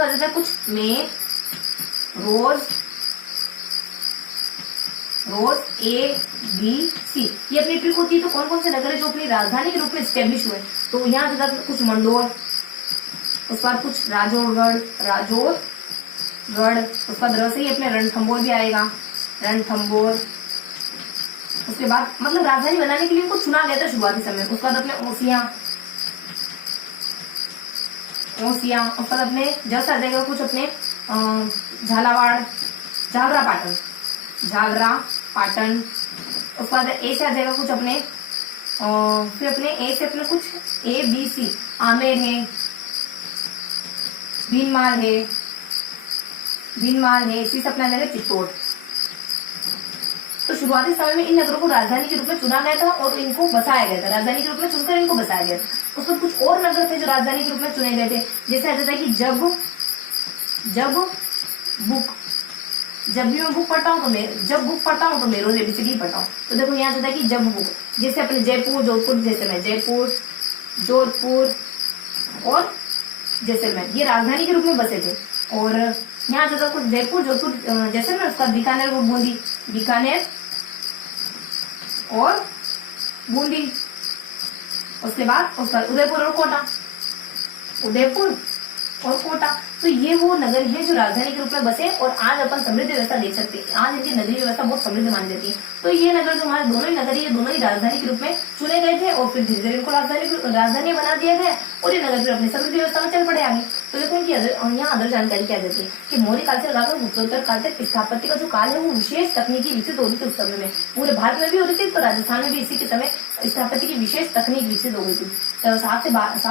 आ जाता है कुछ मे रोज ABC, ये अपनी ट्रिक होती है। तो कौन कौन से नगर है जो अपनी राजधानी के रूप में स्टेब्लिश हुए, तो यहाँ से कुछ मंडोर, उसके बाद कुछ राजौरगढ़, उसके बाद र से ही अपने रणथंबोर भी आएगा, रणथंबोर। उसके बाद मतलब राजधानी बनाने के लिए उनको चुना गया था शुरुआती समय। उसके बाद अपने ओसिया, उसके बाद अपने जैसा आ जाएगा कुछ अपने झालावाड़, झालरा पाटन। उसके बाद ए से आ जाएगा कुछ अपने फिर अपने ए से अपने कुछ ABC, आमेर है, भीनमाल है, सी से अपना नगर चित्तौड़। तो शुरुआती समय में इन नगरों को राजधानी के रूप में चुना गया था और इनको बसाया गया था, राजधानी के रूप में चुनकर इनको बसाया गया था। उसमें कुछ और नगर थे जो राजधानी के रूप में चुने गए थे, जैसे आ जाता है कि जब भी मैं बुक पढ़ता हूँ तो मैं रोज ABCD पढ़ता हूँ। तो देखो यहाँ आता है कि जब बुक, जैसे अपने जयपुर जोधपुर, जैसे मैं जयपुर जोधपुर और जैसलमेर, ये राजधानी के रूप में बसे थे। और यहाँ आता कुछ जयपुर जोधपुर जैसलमेर, उसका बीकानेर और बूंदी। उसके बाद उसका उदयपुर और कोटा। तो ये वो नगर है जो राजधानी के रूप में बसे और आज अपन समृद्ध व्यवस्था देख सकते हैं। आज इनकी नगरीय व्यवस्था बहुत समृद्ध मानी जाती है। तो ये नगर जो हमारे दोनों ही नगर है, ये दोनों ही राजधानी के रूप में चुने गए थे और फिर धीरे धीरे इनको राजधानी बना दिया गया और ये नगर फिर अपनी समृद्ध व्यवस्था में चल पड़े आगे। तो देखो इनकी यहाँ अदर जानकारी क्या देती है कि मौर्य काल से लगाकर गुप्तोत्तर काल तक स्थापत्य का जो काल है वो विशेष तकनीकी विकसित हो रही थी उस समय में। पूरे भारत में भी हो रही थी, तो राजस्थान में भी इसी के समय स्थापत्य की विशेष तकनीक विकसित हो गई थी। 7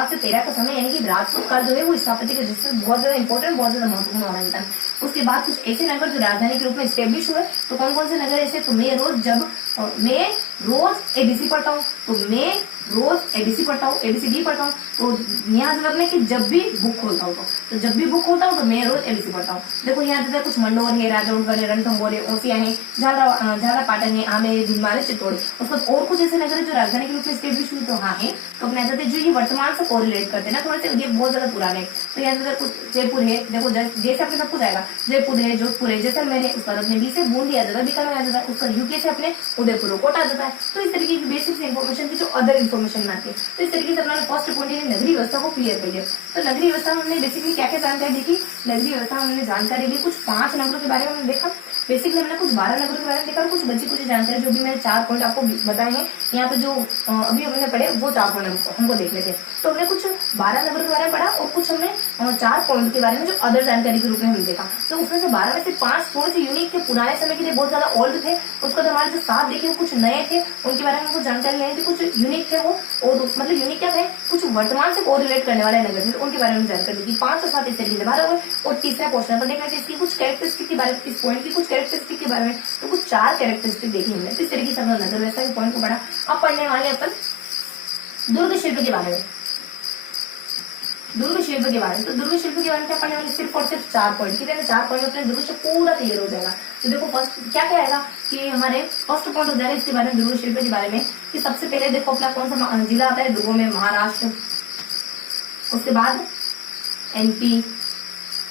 से 13 का समय यानी कि राजपूत काल जो है वो स्थापत्य के दृष्टि से बहुत ज्यादा इंपॉर्टेंट, बहुत ज्यादा महत्वपूर्ण माना जाता है। उसके बाद कुछ ऐसे नगर जो राजधानी के रूप में स्टेब्लिश हुए, तो कौन कौन से नगर ऐसे, तो मैं रोज ABC पढ़ता हूँ, ABCD पढ़ता हूँ। तो यहाँ से लगना कि जब भी बुक खोलता हूँ तो मैं रोज ABC पढ़ता हूँ। देखो यहाँ से कुछ मंडोर है, राजौरगढ़ है, रणथंबोर है, ओसिया है, झालरा पाटन है, आमेर, भीलमाल, चित्तौड़। उसके बाद और कुछ ऐसे नगर है जो राजधानी के रूप में स्टेब्लिश हुई, तो हाँ है। तो अपने जाते जो ये वर्तमान से कोरिलेट करते हैं ना, थोड़े से ये बहुत ज्यादा पुराने। तो यहाँ से कुछ जयपुर है, देखो जैसे अपने सब कुछ आएगा, जयपुर है, जोधपुर है, जैसलमेर है। उसका अपने बी से बूंदी आ जाता है, बीकानेर आ जाता है। उसका यूके से अपने उदयपुर कोटा आ जाता है। तो इस तरीके की बेसिक इन्फॉर्मेशन की जो अदर इन्फॉर्मेशन आती है, तो इस तरीके से अपना फर्स्ट पॉइंट नगरीय व्यवस्था को क्लियर करिए। तो नगरीय व्यवस्था में हमने बेसिकली क्या क्या जानकारी देखी, नगरीय व्यवस्था में हमने जानकारी ली कुछ 5 नगरों के बारे में हमने देखा। बेसिकली हमने कुछ 12 नगरों के बारे में देखा, कुछ बची कुछ जानकारी जो भी मैंने 4 पॉइंट आपको बताए हैं। यहाँ पे जो अभी हमने पढ़े वो 4 पॉइंट हमको देख लेते हैं। तो हमने कुछ 12 नगरों के बारे में पढ़ा और कुछ हमने 4 पॉइंट के बारे में जो अदर जानकारी के रूप में हमने देखा। तो उसमें से 12 में से 5 थोड़े से यूनिक थे, पुराने समय के लिए बहुत ज्यादा ओल्ड थे। उसके बाद हमारे जो 7 देखे वो कुछ नए थे, उनके बारे में कुछ जानकारी आई थी, कुछ यूनिक थे वो, और मतलब यूनिक क्या थे, कुछ वर्तमान से कोरिलेट करने वाले नगर थे, उनके बारे में जानकारी दी। 5 और 7 इस तरीके से 12 हुए। और तीसरा क्वेश्चन पर देखना इसकी कुछ कैरेक्टरिस्टिक के बारे में, इस पॉइंट की कुछ कैरेक्टरिस्टिक के बारे में, तो कुछ 4 कैरेक्टरिस्टिक देखी हमने। तो इस तरीके से हमने नगर व्यवस्था के पॉइंट को पढ़ा। अब पढ़ने वाले अपन दुर्ग क्षेत्र के बारे में। दुर्ग शिल्प के बारे में। तो दुर्ग शिल्प के बारे में क्या पढ़ने वाले, सिर्फ और सिर्फ 4 पॉइंट, कितने 4 पॉइंट अपने दुर्ग शिल्प पूरा क्लियर हो जाएगा। तो देखो फर्स्ट क्या क्या आएगा कि हमारे फर्स्ट पॉइंट हो जाएगा इसके बारे में, दुर्ग शिल्प के बारे में, कि सबसे पहले देखो अपना कौन सा जिला आता है दुर्गों में, महाराष्ट्र। उसके बाद एमपी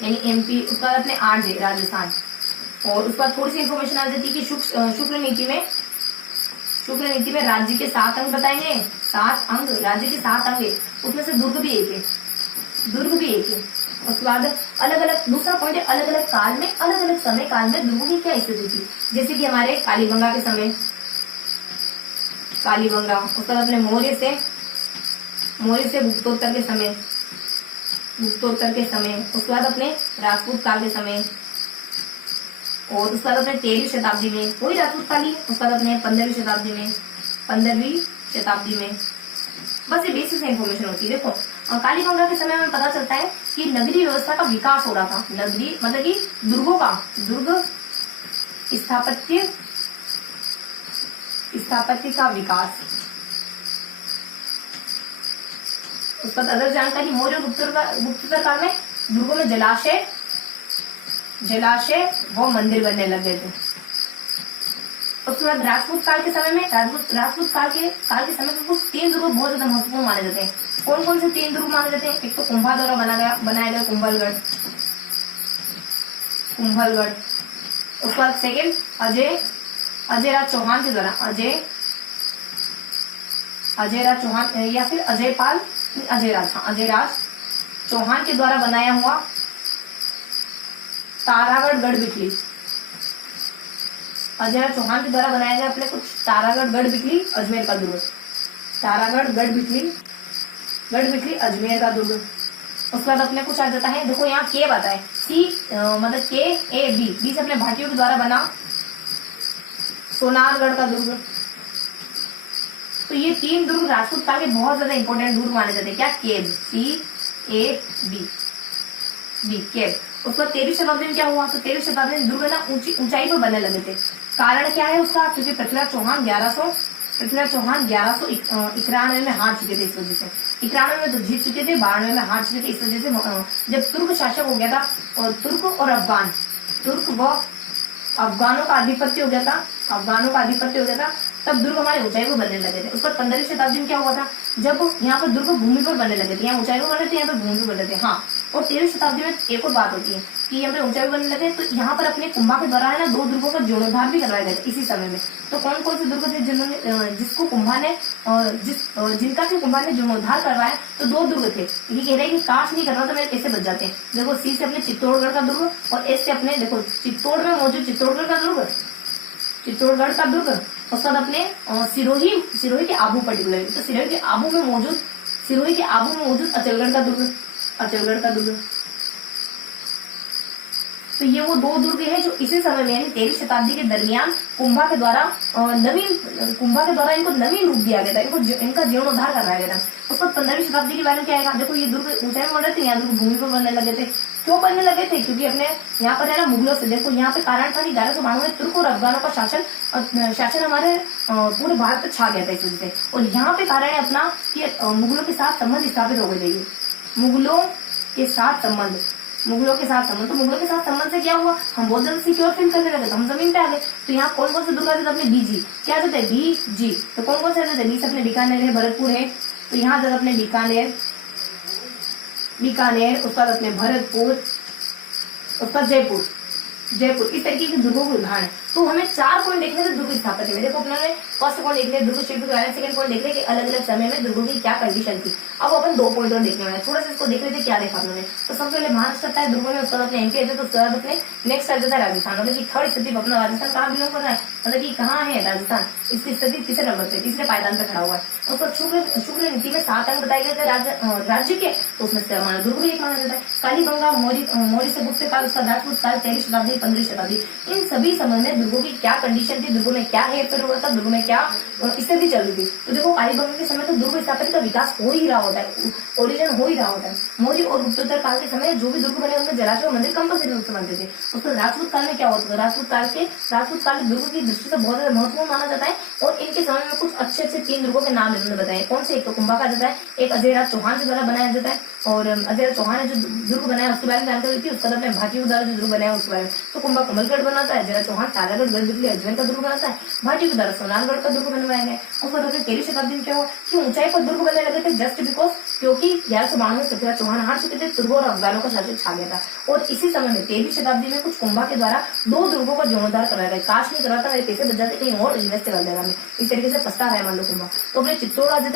यानी एमपी, उसके बाद अपने आरजे राजस्थान। और उसके बाद थोड़ी सी इंफॉर्मेशन आ जाती है कि शुक्ल नीति में राज्य के 7 अंग बताएंगे, 7 अंग, राज्य के 7 अंग, उसमें से दुर्ग भी एक है। उसके बाद अलग अलग, दूसरा पॉइंट है अलग अलग काल में, अलग अलग समय काल में दुर्गों की क्या स्थिति थी, जैसे कि हमारे कालीबंगा के समय, कालीबंगा। उसके बाद अपने मौर्य से गुप्तोत्तर के समय, उसके बाद अपने राजपूत काल के समय, और उसके बाद अपने 13वीं शताब्दी में वही राजपूत काल ही, उसके बाद अपने 15वीं शताब्दी में। बस ये बेसिक इंफॉर्मेशन होती है। देखो कालीबंगा के समय में पता चलता है कि नगरीय व्यवस्था का विकास हो रहा था, नगरीय मतलब कि दुर्ग स्थापत्य का विकास। उस पर अदर जानकारी, मौर्य गुप्तोत्तर काल में दुर्गों में जलाशय व मंदिर बनने लग गए थे। उसके बाद राजपूत काल के समय में, राजपूत काल के समय में कुछ 3 दुर्ग बहुत ज्यादा महत्वपूर्ण माने जाते हैं। कौन कौन से 3 दुर्ग माने जाते हैं, एक तो कुंभा द्वारा बनाया गया कुंभलगढ़। उसके बाद सेकेंड अजयराज चौहान के द्वारा, अजयराज चौहान या फिर अजयराज चौहान के द्वारा बनाया हुआ तारागढ़ गढ़ बिकली। अजयराज चौहान के द्वारा बनाया गया अपने कुछ तारागढ़ गढ़ बिकली अजमेर का दुर्ग, तारागढ़ गढ़ बिकली अजमेर का दुर्ग। उसके बाद अपने कुछ आ जाता है, देखो यहाँ के बताया है, सी मतलब के ए बी से अपने भाटियों के द्वारा बना सोनारगढ़ का दुर्ग। तो ये 3 दुर्ग राजपूत काल के बहुत ज्यादा इंपॉर्टेंट दुर्ग माने जाते हैं। क्या, केब, CAB केब। उसके बाद 13वीं शताब्दी में क्या हुआ, तो 13वीं शताब्दी में दुर्ग ना ऊंचाई पर बनने लगे थे। कारण क्या है उसका, क्योंकि पृथ्वीराज चौहान 1191 में हार चुके थे। इस वजह से 91 में तो जीत चुके थे, 92 में हार चुके थे। इस वजह से जब तुर्क शासक हो गया था, और तुर्क व अफगानों का आधिपत्य हो गया था, तब दुर्ग हमारे ऊंचाई पर बनने लगे थे। उस पर 15वीं शताब्दी में क्या हुआ था, जब यहाँ पर दुर्ग भूमि पर बनने लगे थे, यहाँ ऊंचाई पर बने थे, यहाँ पर भूमि पर बने थे। हाँ, और 13वीं शताब्दी में एक और बात होती है कि यहाँ पे ऊंचाई बनने लगे, तो यहाँ पर अपने कुंभा के द्वारा है ना 2 दुर्गों का जीर्णोद्धार भी करवाया गया इसी समय में। तो कौन कौन से दुर्ग थे जिन्होंने जिनका भी कुंभा ने जीर्णोद्धार करवाया, तो 2 दुर्ग थे। ये कह रहे हैं कि काश नहीं करना तो मेरे कैसे बच जाते हैं। देखो सी से अपने चित्तौड़गढ़ का दुर्ग, और एस से अपने देखो चित्तौड़ में मौजूद चित्तौड़गढ़ का दुर्ग, उसके बाद अपने सिरोही के आबू पर्टिकुलर, तो सिरोही के आबू में मौजूद अचलगढ़ का दुर्ग। तो ये वो 2 दुर्ग है जो इसी समय में यानी 13वीं शताब्दी के दरमियान कुंभा के द्वारा इनको नवीन रूप दिया गया था, इनका जीर्णोद्धार करवाया गया था। उसके बाद 15वीं शताब्दी के बारे में क्या आएगा, देखो ये दुर्ग ऊंचाई में बन रहे थे, यहाँ दुर्ग भूमि पर बनने लगे थे। क्यों बनने लगे थे, क्योंकि अपने यहाँ पर है ना मुगलों से, देखो यहाँ पे कारण था कि 1192 में तुर्क और अफगानों का शासन हमारे पूरे भारत पर छा गया था इस वजह से। और यहाँ पे कारण है अपना कि मुगलों के साथ संबंध स्थापित हो गए थे। मुगलों के साथ संबंध, तो मुगलों के साथ संबंध से क्या हुआ, हम बहुत ज्यादा सिक्योर फील करने लगे, तो हम जमीन पे आ गए। तो यहाँ कौन कौन से दुर्ग आते थे अपने बीजी, क्या आते थे BG, तो कौन कौन से आते थे, बी से अपने बीकानेर है, भरतपुर है, तो यहाँ आते अपने बीकानेर, उसके बाद अपने भरतपुर, उसके बाद जयपुर, इस तरीके के दुर्गों को उदाहरण। तो हमें 4 पॉइंट देखने थे दुर्ग स्थापत्य में। देखो अपने फर्स्ट पॉइंट देख लिया दुर्ग शिल्प के बारे में, सेकंड पॉइंट देख लिया कि अलग अलग समय में दुर्गों की क्या कंडीशन थी। अब अपन 2 पॉइंट और देखने वाले, थोड़ा सा इसको देख लेते क्या देखा हमने। तो सबसे पहले महाराष्ट्र आता है दुर्गों में, उसके बाद अपने MP है, तो उसके बाद अपने नेक्स्ट आ जाता है राजस्थान। मतलब की थर्ड स्थिति अपना राजस्थान कहाँ बिलोंग कर रहा है, मतलब की कहाँ है राजस्थान, इसकी स्थिति तीसरे नंबर पे, तीसरे पायदान पे खड़ा हुआ है। उसको शुक्ल नीति में 7 अंग बताए गए थे राज्य के, तो उसमें से हमारा दुर्ग भी एक माना जाता है। कालीबंगा, मौर्य से गुप्त काल, उसका राजपूत काल, 13वीं शताब्दी, 15वीं शताब्दी, इन सभी समय में दुर्गों की क्या कंडीशन थी, दुर्गों में क्या हेरफेर हो रहा था, दुर्गों में क्या स्थिति चल रही थी। तो देखो कालीबंगा के समय तो दुर्ग स्थापना का विकास हो ही रहा होता है, ओरिजिन हो ही रहा होता है। मौर्य और गुप्तोत्तर काल के समय जो भी दुर्ग बने उनमें जलाशय और मंदिर कंपल्सरी रूप से बनते थे। उसको राजपूत काल में क्या होता था, राजपूत काल में दुर्ग की दृष्टि से बहुत ज्यादा महत्वपूर्ण माना जाता है। और इनके समय में कुछ अच्छे 3 दुर्गों के नाम इन्होंने बताए। कौन से? एक तो कुंभा कहा जाता है, एक अजयराज चौहान के द्वारा बनाया जाता है। और अजयराज चौहान ने जो दुर्ग बनाया उसके बारे में जानकारी थी। उसके बाद में भाटियों के द्वारा जो दुर्ग बनाया उसके बारे में, तो कुंभा कमलगढ़ बनाता है, अजयराज चौहान तारागढ़ गढ़ अजमेर का दुर्ग बनाता है, भाटियों के द्वारा सोनारगढ़ का दुर्ग बनवाया गया। उसके बाद 13वीं शताब्दी में क्या हुआ कि ऊंचाई पर दुर्ग बनने लगे थे, जस्ट बिकॉज क्योंकि 1192 में पृथ्वीराज चौहान हार चुके थे, तुर्कों और अफगानों का शासन छा गया था। और इसी समय में 13वीं शताब्दी में कुछ कुंभा के द्वारा 2 दुर्गों का जीर्णोद्धार कराया गया। काश नहीं कराता, मेरे पैसे बच जाते, कहीं और इन्वेस्ट कर देगा। मैं इस तरीके से पछता रहा है मान लो कुंभा। तो अपने चित्तौड़ राज्य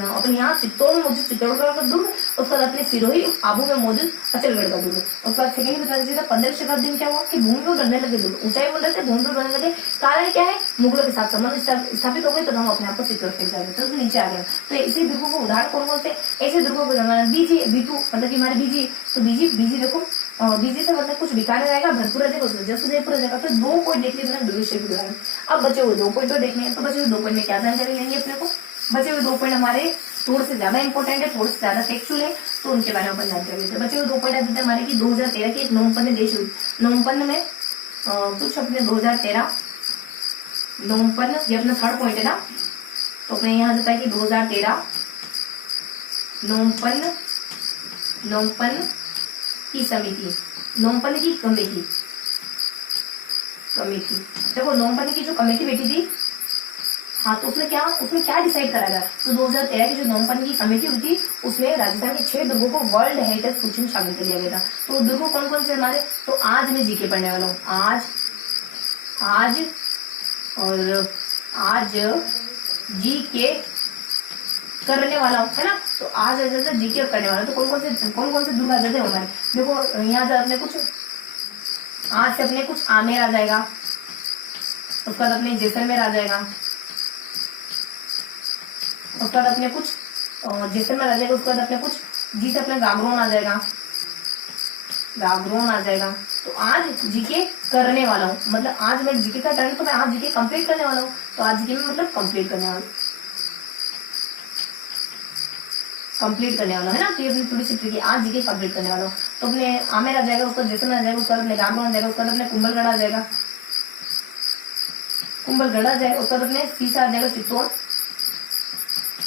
अपने यहाँ चित्तौड़ में मौजूद चित्तौड़गढ़ का दुर्ग, उसके बाद अपने सिरोही आबू में मौजूद अचलगढ़ का दुर्ग। उसके बाद सेकंड बता दीजिएगा 15वीं शताब्दी में क्या हुआ कि भूमि पर बनने लगे दुर्ग, ऊंचाई बोल रहे थे, भूमि पर बनने लगे। कारण क्या है? मुगलों के साथ संबंध स्थापित हो गए, तो हम अपने आप को सिक्योर कर जाएंगे, तो नीचे आ गए। तो इसी दुर्गों को उदाहरण कौन बोलते हैं? ऐसे दुर्गों को बीजी बीटू मतलब कि हमारे बीजी, तो बीजी देखो बीजी से मतलब कुछ बिकाने रहेगा, भरपूर रहेगा, जसदेवपुर रहेगा। तो 2 पॉइंट देख लीजिए दुर्गेश्वर के बारे में। अब बचे हुए 2 पॉइंट देखने हैं, तो बचे हुए 2 पॉइंट में क्या जानकारी लेंगे अपने को? बचे हुए 2 पॉइंट हमारे थोड़े से ज्यादा इंपॉर्टेंट है, थोड़े से ज्यादा टेक्सचुअल है, तो उनके बारे में अपन जानकारी लेते हैं। बचे हुए 2 पॉइंट आते हैं हमारे की 2013 की एक नवम्पन्न देश हुई, नवम्पन्न में कुछ अपने 2013 नवम्पन्न, ये अपना 3rd पॉइंट है ना। तो अपने यहाँ जाता है कि 2013 नवम्पन्न की समिति, नवम्पन्न की कमेटी। देखो नवम्पन्न की जो कमेटी बैठी थी, हाँ, तो उसमें क्या डिसाइड करा गया? तो 2013 की जो नवम्पन्न की कमेटी हुई थी, उसमें राजस्थान के 6 दुर्गों को वर्ल्ड हेरिटेज सूची में शामिल कर लिया गया था। तो दुर्गों कौन कौन से हमारे? तो आज मैं जीके पढ़ने वाला हूँ, आज जीके करने वाला हूँ, है ना। तो आज जैसे जीके करने वाला, तो कौन कौन से दुर्ग आ जाते हैं हमारे? देखो यहाँ से अपने कुछ, आज से अपने कुछ आमेर आ जाएगा, उसके बाद अपने जैसलमेर आ जाएगा, उसके बाद अपने कुछ जैसलमेर आ जाएगा, उसके बाद अपने कुछ जी से अपने गागरोन आ जाएगा। तो आज जीके करने वाला हूँ, मतलब आज मैं जीके का टर्न, तो मैं आज जीके कंप्लीट करने वाला हूँ। तो आज जीके में मतलब कंप्लीट करने वाला है ना। तो ये थोड़ी सी ट्रिकी, आज जीके कंप्लीट करने वाला हूँ। तो अपने आमेर आ जाएगा, उसका जैसलमेर आ जाएगा, उसका अपने गागरोन आ जाएगा, उसका अपने कुंभलगढ़ आ जाएगा, उसका अपने सीसा आ जाएगा, चित्तौड़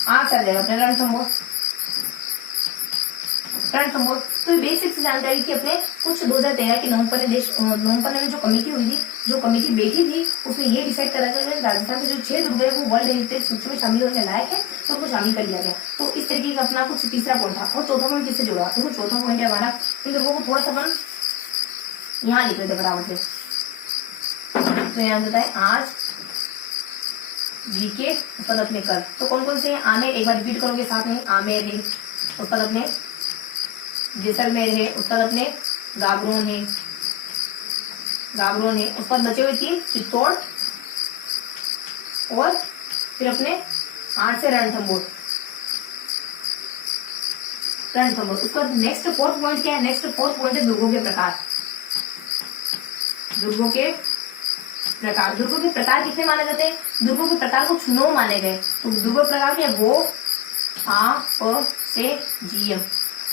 आ जाएगा अपने रणथंभौर। तो बेसिक जानकारी थी अपने कुछ 2013 की नवम्पन्न में जो कमेटी हुई थी, जो कमेटी बैठी थी, उसने ये डिसाइड करा था कि राजस्थान के जो 6 दुर्ग है वो वर्ल्ड हेरिटेज सूची में शामिल होने लायक है, तो उसको शामिल कर लिया गया। तो इस तरीके का अपना कुछ तीसरा पॉइंट था। और चौथा पॉइंट किससे जुड़ा? देखो चौथा पॉइंट है हमारा, इन दुर्गों को थोड़ा सा अपन यहाँ लिख लेते बराबर से। तो यहाँ होता है आज जीके, उसका अपने कर। तो कौन कौन से हैं? आमेर, एक बार रिपीट करोगे साथ में, आमेर है, उसका अपने जैसलमेर है, उसका अपने गागरोन है, उसका बचे हुए 3 चित्तौड़ और फिर अपने 8 से रणथंभौर। उसका नेक्स्ट 4th पॉइंट क्या है? नेक्स्ट 4th पॉइंट है दुर्गों के प्रकार। दुर्गों के प्रकार कितने माने जाते हैं? दुर्गों के प्रकार कुछ 9 माने गए। तो दुर्गों प्रकार क्या? गो, आ, प, से, जीएम।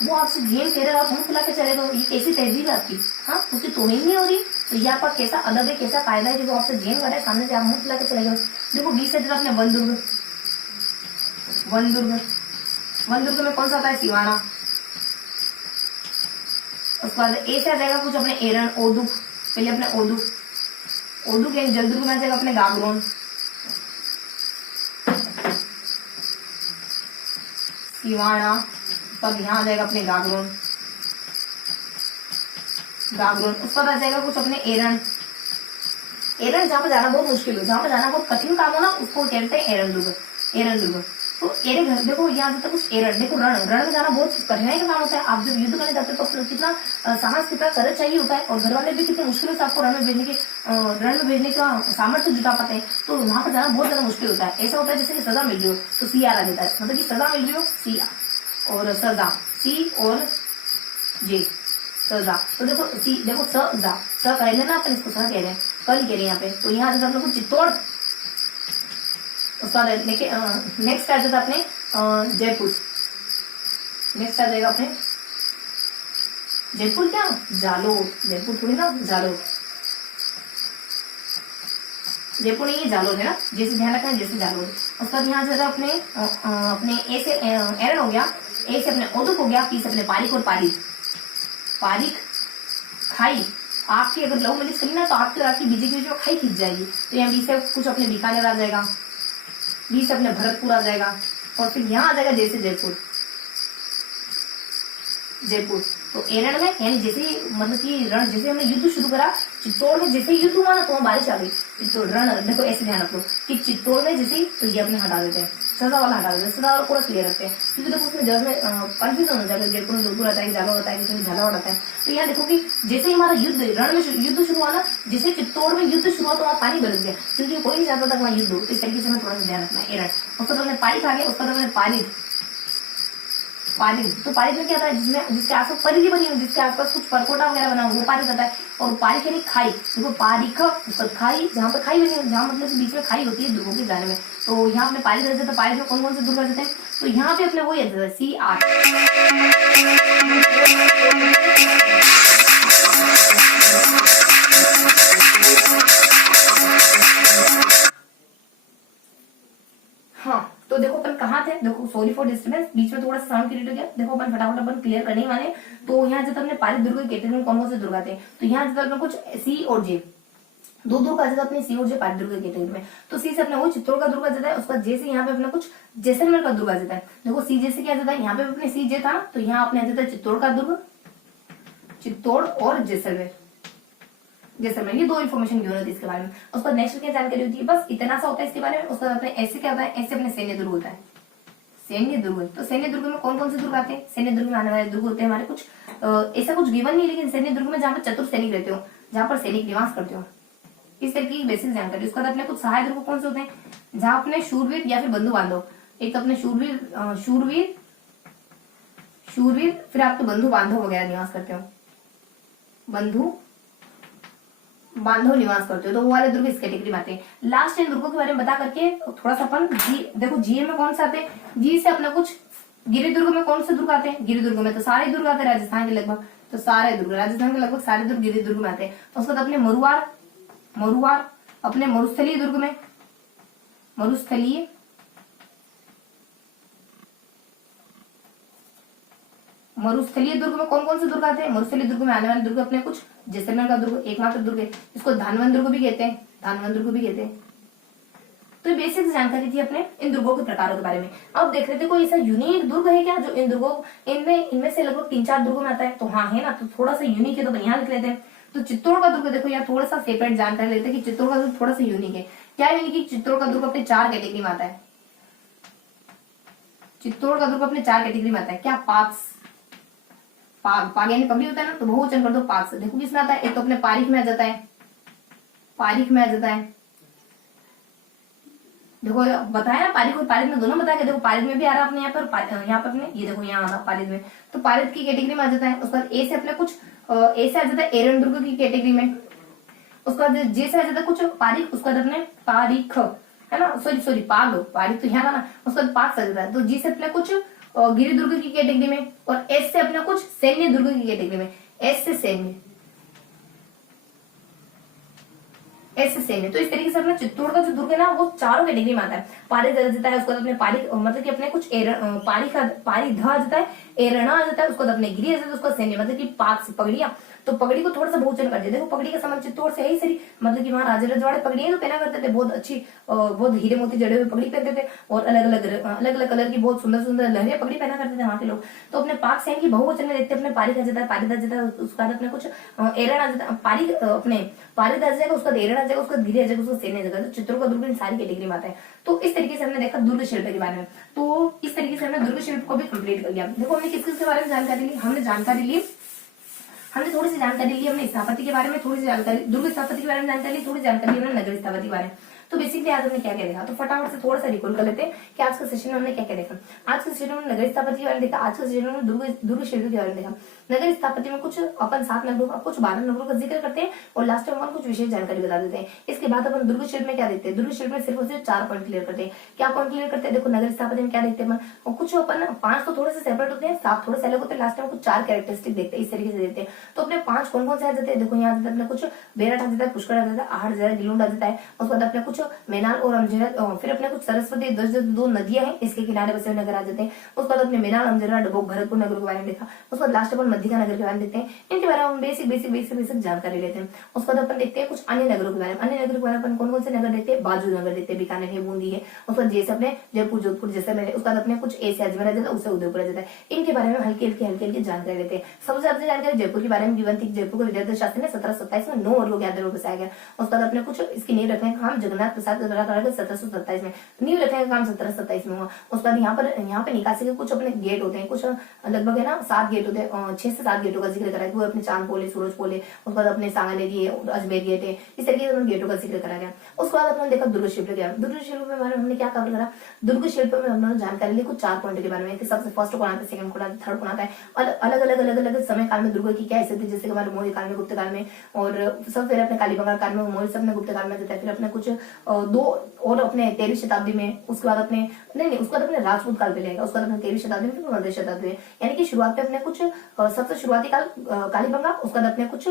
वो आपसे जीएम कह रहे हो, आप मुंह फुला के चले गए, ये कैसी तहजीब है आपकी? हाँ, उसकी तोहिन नहीं हो रही, तो ये आपका कैसा अदब है, कैसा कायदा है जो आपसे जीएम कर रहे हैं, सामने से आप मुंह फुला के चले गए। देखो 20 से अपने वन दुर्ग में कौन सा आता है? सिवाना। उसके बाद ए से आ जाएगा कुछ अपने एरन, ओदुक, पहले अपने ओदुक के जलदुर्ग में आ जाएगा अपने गागरोन, सिवाना, तब यहाँ आ जाएगा अपने गागरोन। उसके बाद आ जाएगा कुछ अपने एरन, जहाँ पर जाना बहुत मुश्किल हो, जहाँ पर जाना बहुत कठिन काम हो ना, उसको कहते हैं एरन दुर्ग। तो एरन देखो यहाँ जाता कुछ एरन, देखो रण में जाना बहुत कठिनाई का काम होता है। आप जब युद्ध करने जाते हो तो कितना साहस, कितना करज चाहिए होता है, और घर वाले भी कितने मुश्किल से आपको रण में भेजने का सामर्थ्य जुटा पाते हैं। तो वहां पर जाना बहुत ज्यादा मुश्किल होता है। ऐसा होता है जैसे कि सजा मिल रही हो तो सी आर आ जाता है, मतलब कि सजा मिल रही हो सी, और सजा सी और जे, सजा। तो देखो सी, देखो सजा, स कह लेना अपन, इसको स कह रहे हैं। कल कह रहे हैं यहाँ पे। तो यहाँ आ जाता अपने को चित्तौड़, उसका देखिए नेक्स्ट आ जाता अपने जयपुर। नेक्स्ट आ जाएगा अपने जयपुर, क्या जालोर, जयपुर थोड़ी ना जालोर, जयपुर नहीं है जालोर है ना, जैसे ध्यान रखना है, जैसे जालोर। उसके बाद यहाँ जाएगा अपने अपने ए से एरन हो गया, ए से अपने ओदुक हो गया, पी से अपने पारिक और पारिक, पारिक खाई। आपकी अगर लव मैरिज करी ना तो आपकी और आपकी बीजे की जो खाई खींच जाएगी। तो यहाँ बी से कुछ अपने बीकानेर आ जाएगा, बी से अपने भरतपुर आ जाएगा, और फिर यहाँ आ जाएगा जैसे जयपुर, जयपुर। तो एरन में यानी जैसे मतलब कि रण, जैसे हमने युद्ध शुरू करा चित्तौड़ में, जैसे युद्ध हुआ ना तो बारिश आ गई। चित्तौड़ रण, देखो ऐसे ध्यान रखो कि चित्तौड़ में जैसे, तो ये अपने हटा देते हैं, सजा वाला हटा देते हैं, सजा वाला पूरा क्लियर रखते हैं, क्योंकि देखो उसमें जब में कंफ्यूजन हो जाएगा, जयपुर में जोधपुर आता है, झालावाड़ आता है, किसी झालावाड़ आता है। तो यहाँ देखो कि जैसे ही हमारा युद्ध रण में युद्ध शुरू हुआ ना, जैसे चित्तौड़ में युद्ध शुरू हुआ तो वहाँ पानी बरस गया, क्योंकि कोई नहीं चाहता था वहाँ युद्ध हो। इस तरीके से हमें थोड़ा सा ध्यान रखना है। एरन, उसका तो पारिक आ गया, उसका तो पारिक, पारिक। तो पारिक में क्या था, जिसमें जिसके आसपास परिधि बनी हुई, जिसके आसपास कुछ परकोटा वगैरह बना हुआ, वो पारिक आता है। और पारिक यानी खाई, देखो पारिक उसका खाई, जहाँ पर खाई बनी है, जहाँ मतलब बीच में खाई होती है दुर्गों के जाने में। तो यहाँ अपने पारिक रहते हैं, पारिक में कौन कौन से दुर्ग रहते हैं, तो यहाँ पे अपने वही रहता है सी आर। हाँ, तो देखो अपन कहाँ थे, देखो सॉरी फॉर डिस्टर्बेंस, बीच में थोड़ा सा साउंड क्रिएट हो गया। देखो अपन फटाफट अपन क्लियर करने वाले। तो यहाँ जब अपने पारिक दुर्ग के कैटेगरी में कौन कौन से दुर्ग आते हैं, तो यहाँ जब अपने कुछ सी और जे, दो दुर्ग आ जाता है अपने सी और जे पारिक दुर्ग के कैटेगरी में। तो सी से अपने वो चित्तौड़ का दुर्ग आ जाता है, उसका जे से यहाँ पे अपना कुछ जैसलमेर का दुर्ग आ जाता है। देखो सी जे से क्या जाता है, यहाँ पे अपने सी जे था ना, तो यहाँ अपने आ जाता है चित्तौड़ का दुर्ग, चित्तौड़ और जैसलमेर, जैसलमेर। ये दो इन्फॉर्मेशन गिवन होती है इसके बारे में। उसका नेक्स्ट क्या जानकारी होती है, बस इतना सा होता है इसके बारे में। उसका अपने ऐसे क्या होता है, ऐसे अपने सैन्य दुर्ग होता है, सैन्य दुर्ग। तो सैन्य दुर्ग में कौन कौन से दुर्ग आते हैं, सैन्य दुर्ग में आने वाले दुर्ग होते हैं हमारे कुछ ऐसा कुछ गिवन नहीं, लेकिन सैन्य दुर्ग में जहाँ पर चतुर सैनिक रहते हो, जहाँ पर सैनिक निवास करते हो, इस तरह की बेसिक जानकारी। उसके बाद अपने कुछ सहायक दुर्ग कौन से होते हैं, जहाँ अपने शूरवीर या फिर बंधु बांधव, एक अपने शूरवीर शूरवीर शूरवीर फिर आपके बंधु बांधव वगैरह निवास करते हो, बंधु बांधव निवास करते हो, तो वो वाले दुर्ग इस कैटेगरी में आते हैं। लास्ट इन दुर्गों के बारे में बता करके थोड़ा सा अपन देखो जीए में कौन से आते हैं, जी से अपना कुछ गिरि दुर्ग में कौन से दुर्ग आते हैं, गिरि दुर्ग में तो सारे दुर्ग आते हैं राजस्थान के लगभग, तो सारे दुर्ग राजस्थान के लगभग सारे दुर्ग गिरि दुर्ग में आते हैं। उसके बाद अपने मरुआर, मरुआर अपने मरुस्थलीय दुर्ग में, मरुस्थलीय मरुस्थलीय दुर्ग में कौन कौन से दुर्ग आते हैं, मरुस्थलीय दुर्ग में आने वाले दुर्ग अपने कुछ जैसलमेर का दुर्ग एकमात्र दुर्ग है, इसको धानवन दुर्ग भी कहते हैं, धानवन दुर्ग भी कहते हैं। तो बेसिक जानकारी थी अपने इन दुर्गों के प्रकारों के बारे में। अब देख रहे थे कोई ऐसा यूनिक दुर्ग है क्या जो इन दुर्गों इनमें से लगभग 3-4 दुर्गों में आता है, तो हाँ है ना, तो थोड़ा सा यूनिक है, तो यहाँ लिख लेते हैं। तो चित्तौड़ का दुर्ग देखो यार, थोड़ा सा सेपरेट जानकारी लेते हैं कि चित्तौड़ का दुर्ग थोड़ा सा यूनिक है। क्या यूनिक है, चित्तौड़ का दुर्ग अपने 4 कैटेगरी में आता है, चित्तौड़ का दुर्ग अपने 4 कैटेगरी में आता है। क्या, पाक्स, पाग यानी पगड़ी होता है ना, तो बहुवचन कर दो पाग से। देखो किसमें आता है, एक तो अपने पारिक में आ जाता है, पारिक में आ जाता है। देखो बताया ना, पारिक और पारिक में दोनों बताया। देखो पारिक में भी आ रहा है अपने यहाँ पर, यहाँ पर अपने ये देखो यहाँ आ रहा पारिक में, तो पारिक की कैटेगरी में आ जाता है। उसके बाद ए से अपने कुछ ए से आ जाता है एरन दुर्ग की कैटेगरी में। उसके बाद जे से आ जाता है कुछ पारिक, उसके बाद अपने पारिक है ना, सॉरी पाग, पारिक तो यहाँ था ना, उसके बाद पाग से आ जाता है। तो जी से अपने कुछ गिरि दुर्ग की कैटेगरी में, और एस से अपना कुछ सैन्य दुर्ग की कैटेगरी में, एस से सैन्य, एस से सैन्य। तो इस तरीके से अपना चित्तौड़ का जो दुर्ग है ना, वो 4 कैटेगरी में आता है। पारिक आ जाता है, उसको अपने पारिक मतलब कि अपने कुछ पारिक पारिध आ जाता है, एरणा आ जाता है, उसको अपने गिरी आ जाता है, उसको सैन्य मतलब कि पाक से पगड़िया। तो पगड़ी को थोड़ा सा बहुवचन कर दिया। देखो पगड़ी का संबंध चित्तौड़ से है ही सही, मतलब कि वहाँ राजा रजवाड़े पगड़ियां तो पहना करते थे, बहुत अच्छी बहुत हीरे मोती जड़े हुए पगड़ी पहनते थे, और अलग अलग कलर की बहुत सुंदर सुंदर लहरिया पगड़ी पहना करते थे वहाँ के लोग। तो अपने पाक सैन की बहुवचन में देखते अपने पारिक आ जाता है, पारिद आ जाता है, उसका अपने कुछ एरण आ जाता है, पारिक अपने पारिद आ जाएगा, उसका एरण आ जाएगा, उसका गिरी आ जाएगा, उसका सैन्य आ जाएगा। तो चित्तौड़ का दुर्ग इन सारी कैटेगरी में आता है। तो इस तरीके से हमने देखा दुर्ग शिल्प के बारे में। तो इस तरीके से हमने दुर्ग शिल्प को भी कंप्लीट कर लिया। देखो हमने किस किस के बारे में जानकारी ली, हमने थोड़ी सी जानकारी ली, हमने स्थापत्य के बारे में थोड़ी सी जानकारी, दुर्ग स्थापत्य के बारे में जानकारी ली, थोड़ी जानकारी हमने नगर स्थापत्य के बारे में। तो बेसिकली आज हमने क्या क्या देखा, तो फटाफट से थोड़ा सा रिकॉल कर लेते हैं कि आज के सेशन में हमने क्या क्या देखा। आज के सेशन में नगर स्थापत्य के बारे में देखा, आज के सेशन में दुर्ग शिल्प के बारे में देखा। नगर स्थापत्य में कुछ अपन 7 नगरों का, कुछ 12 नगरों का जिक्र करते हैं और लास्ट में अपन कुछ विशेष जानकारी बता देते हैं। इसके बाद अपन दुर्ग शिल्प में क्या देखते हैं, दुर्ग शिल्प में सिर्फ और सिर्फ 4 पॉइंट क्लियर करते हैं। क्या पॉइंट क्लियर करते हैं, देखो नगर स्थापत्य में क्या देखते हैं अपन, और कुछ अपन 5 तो थोड़े से सेपरेट होते हैं, 7 थोड़े से अलग होते हैं, लास्ट में कुछ 4 कैरेक्टरिस्टिक देखते हैं, इस तरीके से देखते हैं। तो अपने 5 कौन कौन से आ जाते हैं, देखो यहाँ अपने कुछ बेरठ आ जाता है, पुष्कर आ जाता है, आहट जरा गिलुंड आ जाता है, उसके बाद अपने कुछ मेनाल और अमजरा, फिर अपने कुछ सरस्वती 2 नदियां हैं इसके किनारे बसे हुए नगर आ जाते हैं। उसके बाद अपने मेनाल, अमजरा, डबोक, भरतपुर नगर के बारे में देखा। उसके बाद लास्ट अपन मध्यका नगर के बारे में देखते हैं, इनके बारे में हम बेसिक जानकारी लेते हैं। उसके बाद अपन देखते हैं कुछ अन्य नगरों के बारे में। अन्य नगरों के बारे में अपन कौन कौन से नगर देखते हैं, बाजू नगर देखते हैं, बीकानेर है, बूंदी है, उसके बाद जैसे अपने जयपुर, जोधपुर, जैसलमेर, उसके बाद अपने कुछ ऐसे अजमेर आ जाता है, उससे उदयपुर आ जाता है। इनके बारे में हल्की जानकारी लेते हैं। सबसे ज्यादा जानकारी जयपुर के बारे में गिवन थी। जयपुर को विद्याधर शास्त्री ने 1727 में 9 वर्गों के आधार पर बसाया गया। उसके बाद अपने कुछ इसकी नींव रखने का काम जगन्नाथ प्रसाद 1727 में, नींव रखने का काम 1727 में हुआ। उसके बाद यहाँ पे निकासी के कुछ अपने गेट होते हैं, कुछ लगभग है ना 7 गेट होते हैं, 6 से 7 गेटों का जिक्र करा है। वो अपने चांद पोले, सूरज पोले, उसके बाद अपने सांगानेरी है, अजमेर गेट है, इस तरीके से गेटों का जिक्र करा गया। उसके बाद अपने देखा दुर्ग शिल्प के, दुर्ग शिल्प के बारे में हमने क्या कवर करा, दुर्ग शिल्प में हमने जानकारी ली कुछ 4 पॉइंट के बारे में। सबसे फर्स्ट कौन आता है, सेकंड कौन आता है, थर्ड कौन आता है, अलग समय काल में दुर्ग की क्या हैसियत थी, जैसे हमारे मौर्य काल में, गुप्त काल में, और सब फिर अपने कालीबंगा काल में, मौर्य सब ने गुप्त काल में देता है। फिर अपने कुछ 2 और अपने 13वीं शताब्दी में, उसके बाद अपने उसके बाद अपने राजपूत काल पे लेगा, उसके बाद अपने 13वीं शताब्दी में, फिर 15वीं शताब्दी में, यानी कि शुरुआत में अपने कुछ सबसे शुरुआती काल कालीबंगा, उसके बाद अपने कुछ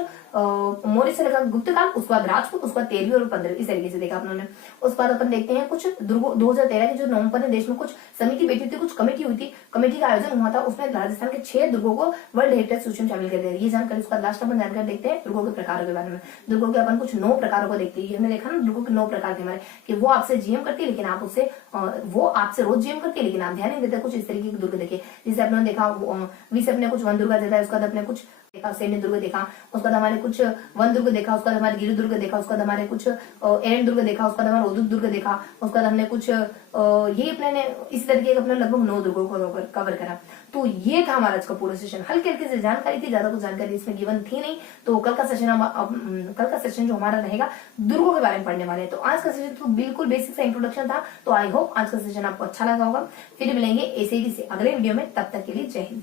मौर्य से लेकर गुप्त काल, उसके बाद राजपूत, उसके बाद 13वीं और 15वीं, इस तरीके से देखा अपने। उसके बाद अपन देखते हैं कुछ 2013 के जो नवंबर में देश में कुछ समिति बैठी थी, कुछ कमेटी हुई थी, कमेटी का आयोजन हुआ था, उसमें राजस्थान के 6 दुर्गों को वर्ल्ड हेरिटेज सूची में शामिल कर दिया। ये जानकारी उसका लास्ट अपन जानकारी देखते हैं दुर्गों के प्रकारों के बारे में। दुर्गों के अपन कुछ 9 प्रकारों को देखते हैं। हमने देखा ना दुर्गों के 9 प्रकार के हमारे, कि वो आपसे जीएम करती है लेकिन आप उससे वो आपसे रोज जीएम करती है लेकिन आप ध्यान नहीं देते। कुछ इस तरीके के दुर्ग देखे, जिसे अपने देखा वी से अपने कुछ वन दुर्गा जाता है, उसके बाद अपने कुछ देखा सैन्य दुर्ग देखा, उसके बाद हमारे कुछ वन दुर्ग देखा, उसके बाद हमारे गिरि दुर्ग देखा, उसके बाद हमारे कुछ एरन दुर्ग देखा, उसके बाद हमारा उदुत दुर्ग देखा, उसके बाद हमने कुछ ये अपने ने इस तरीके का अपने लगभग 9 दुर्गों को कवर करा। तो ये था हमारा आज का पूरा सेशन। हल्के हल्के से जानकारी थी, ज्यादा कुछ जानकारी इसमें गिवन थी नहीं। तो कल का सेशन जो हमारा रहेगा दुर्गों के बारे में पढ़ने वाले हैं। तो आज का सेशन तो बिल्कुल बेसिक सा इंट्रोडक्शन था। तो आई होप आज का सेशन आपको अच्छा लगा होगा। फिर मिलेंगे ऐसे ही अगले वीडियो में, तब तक के लिए जय हिंद।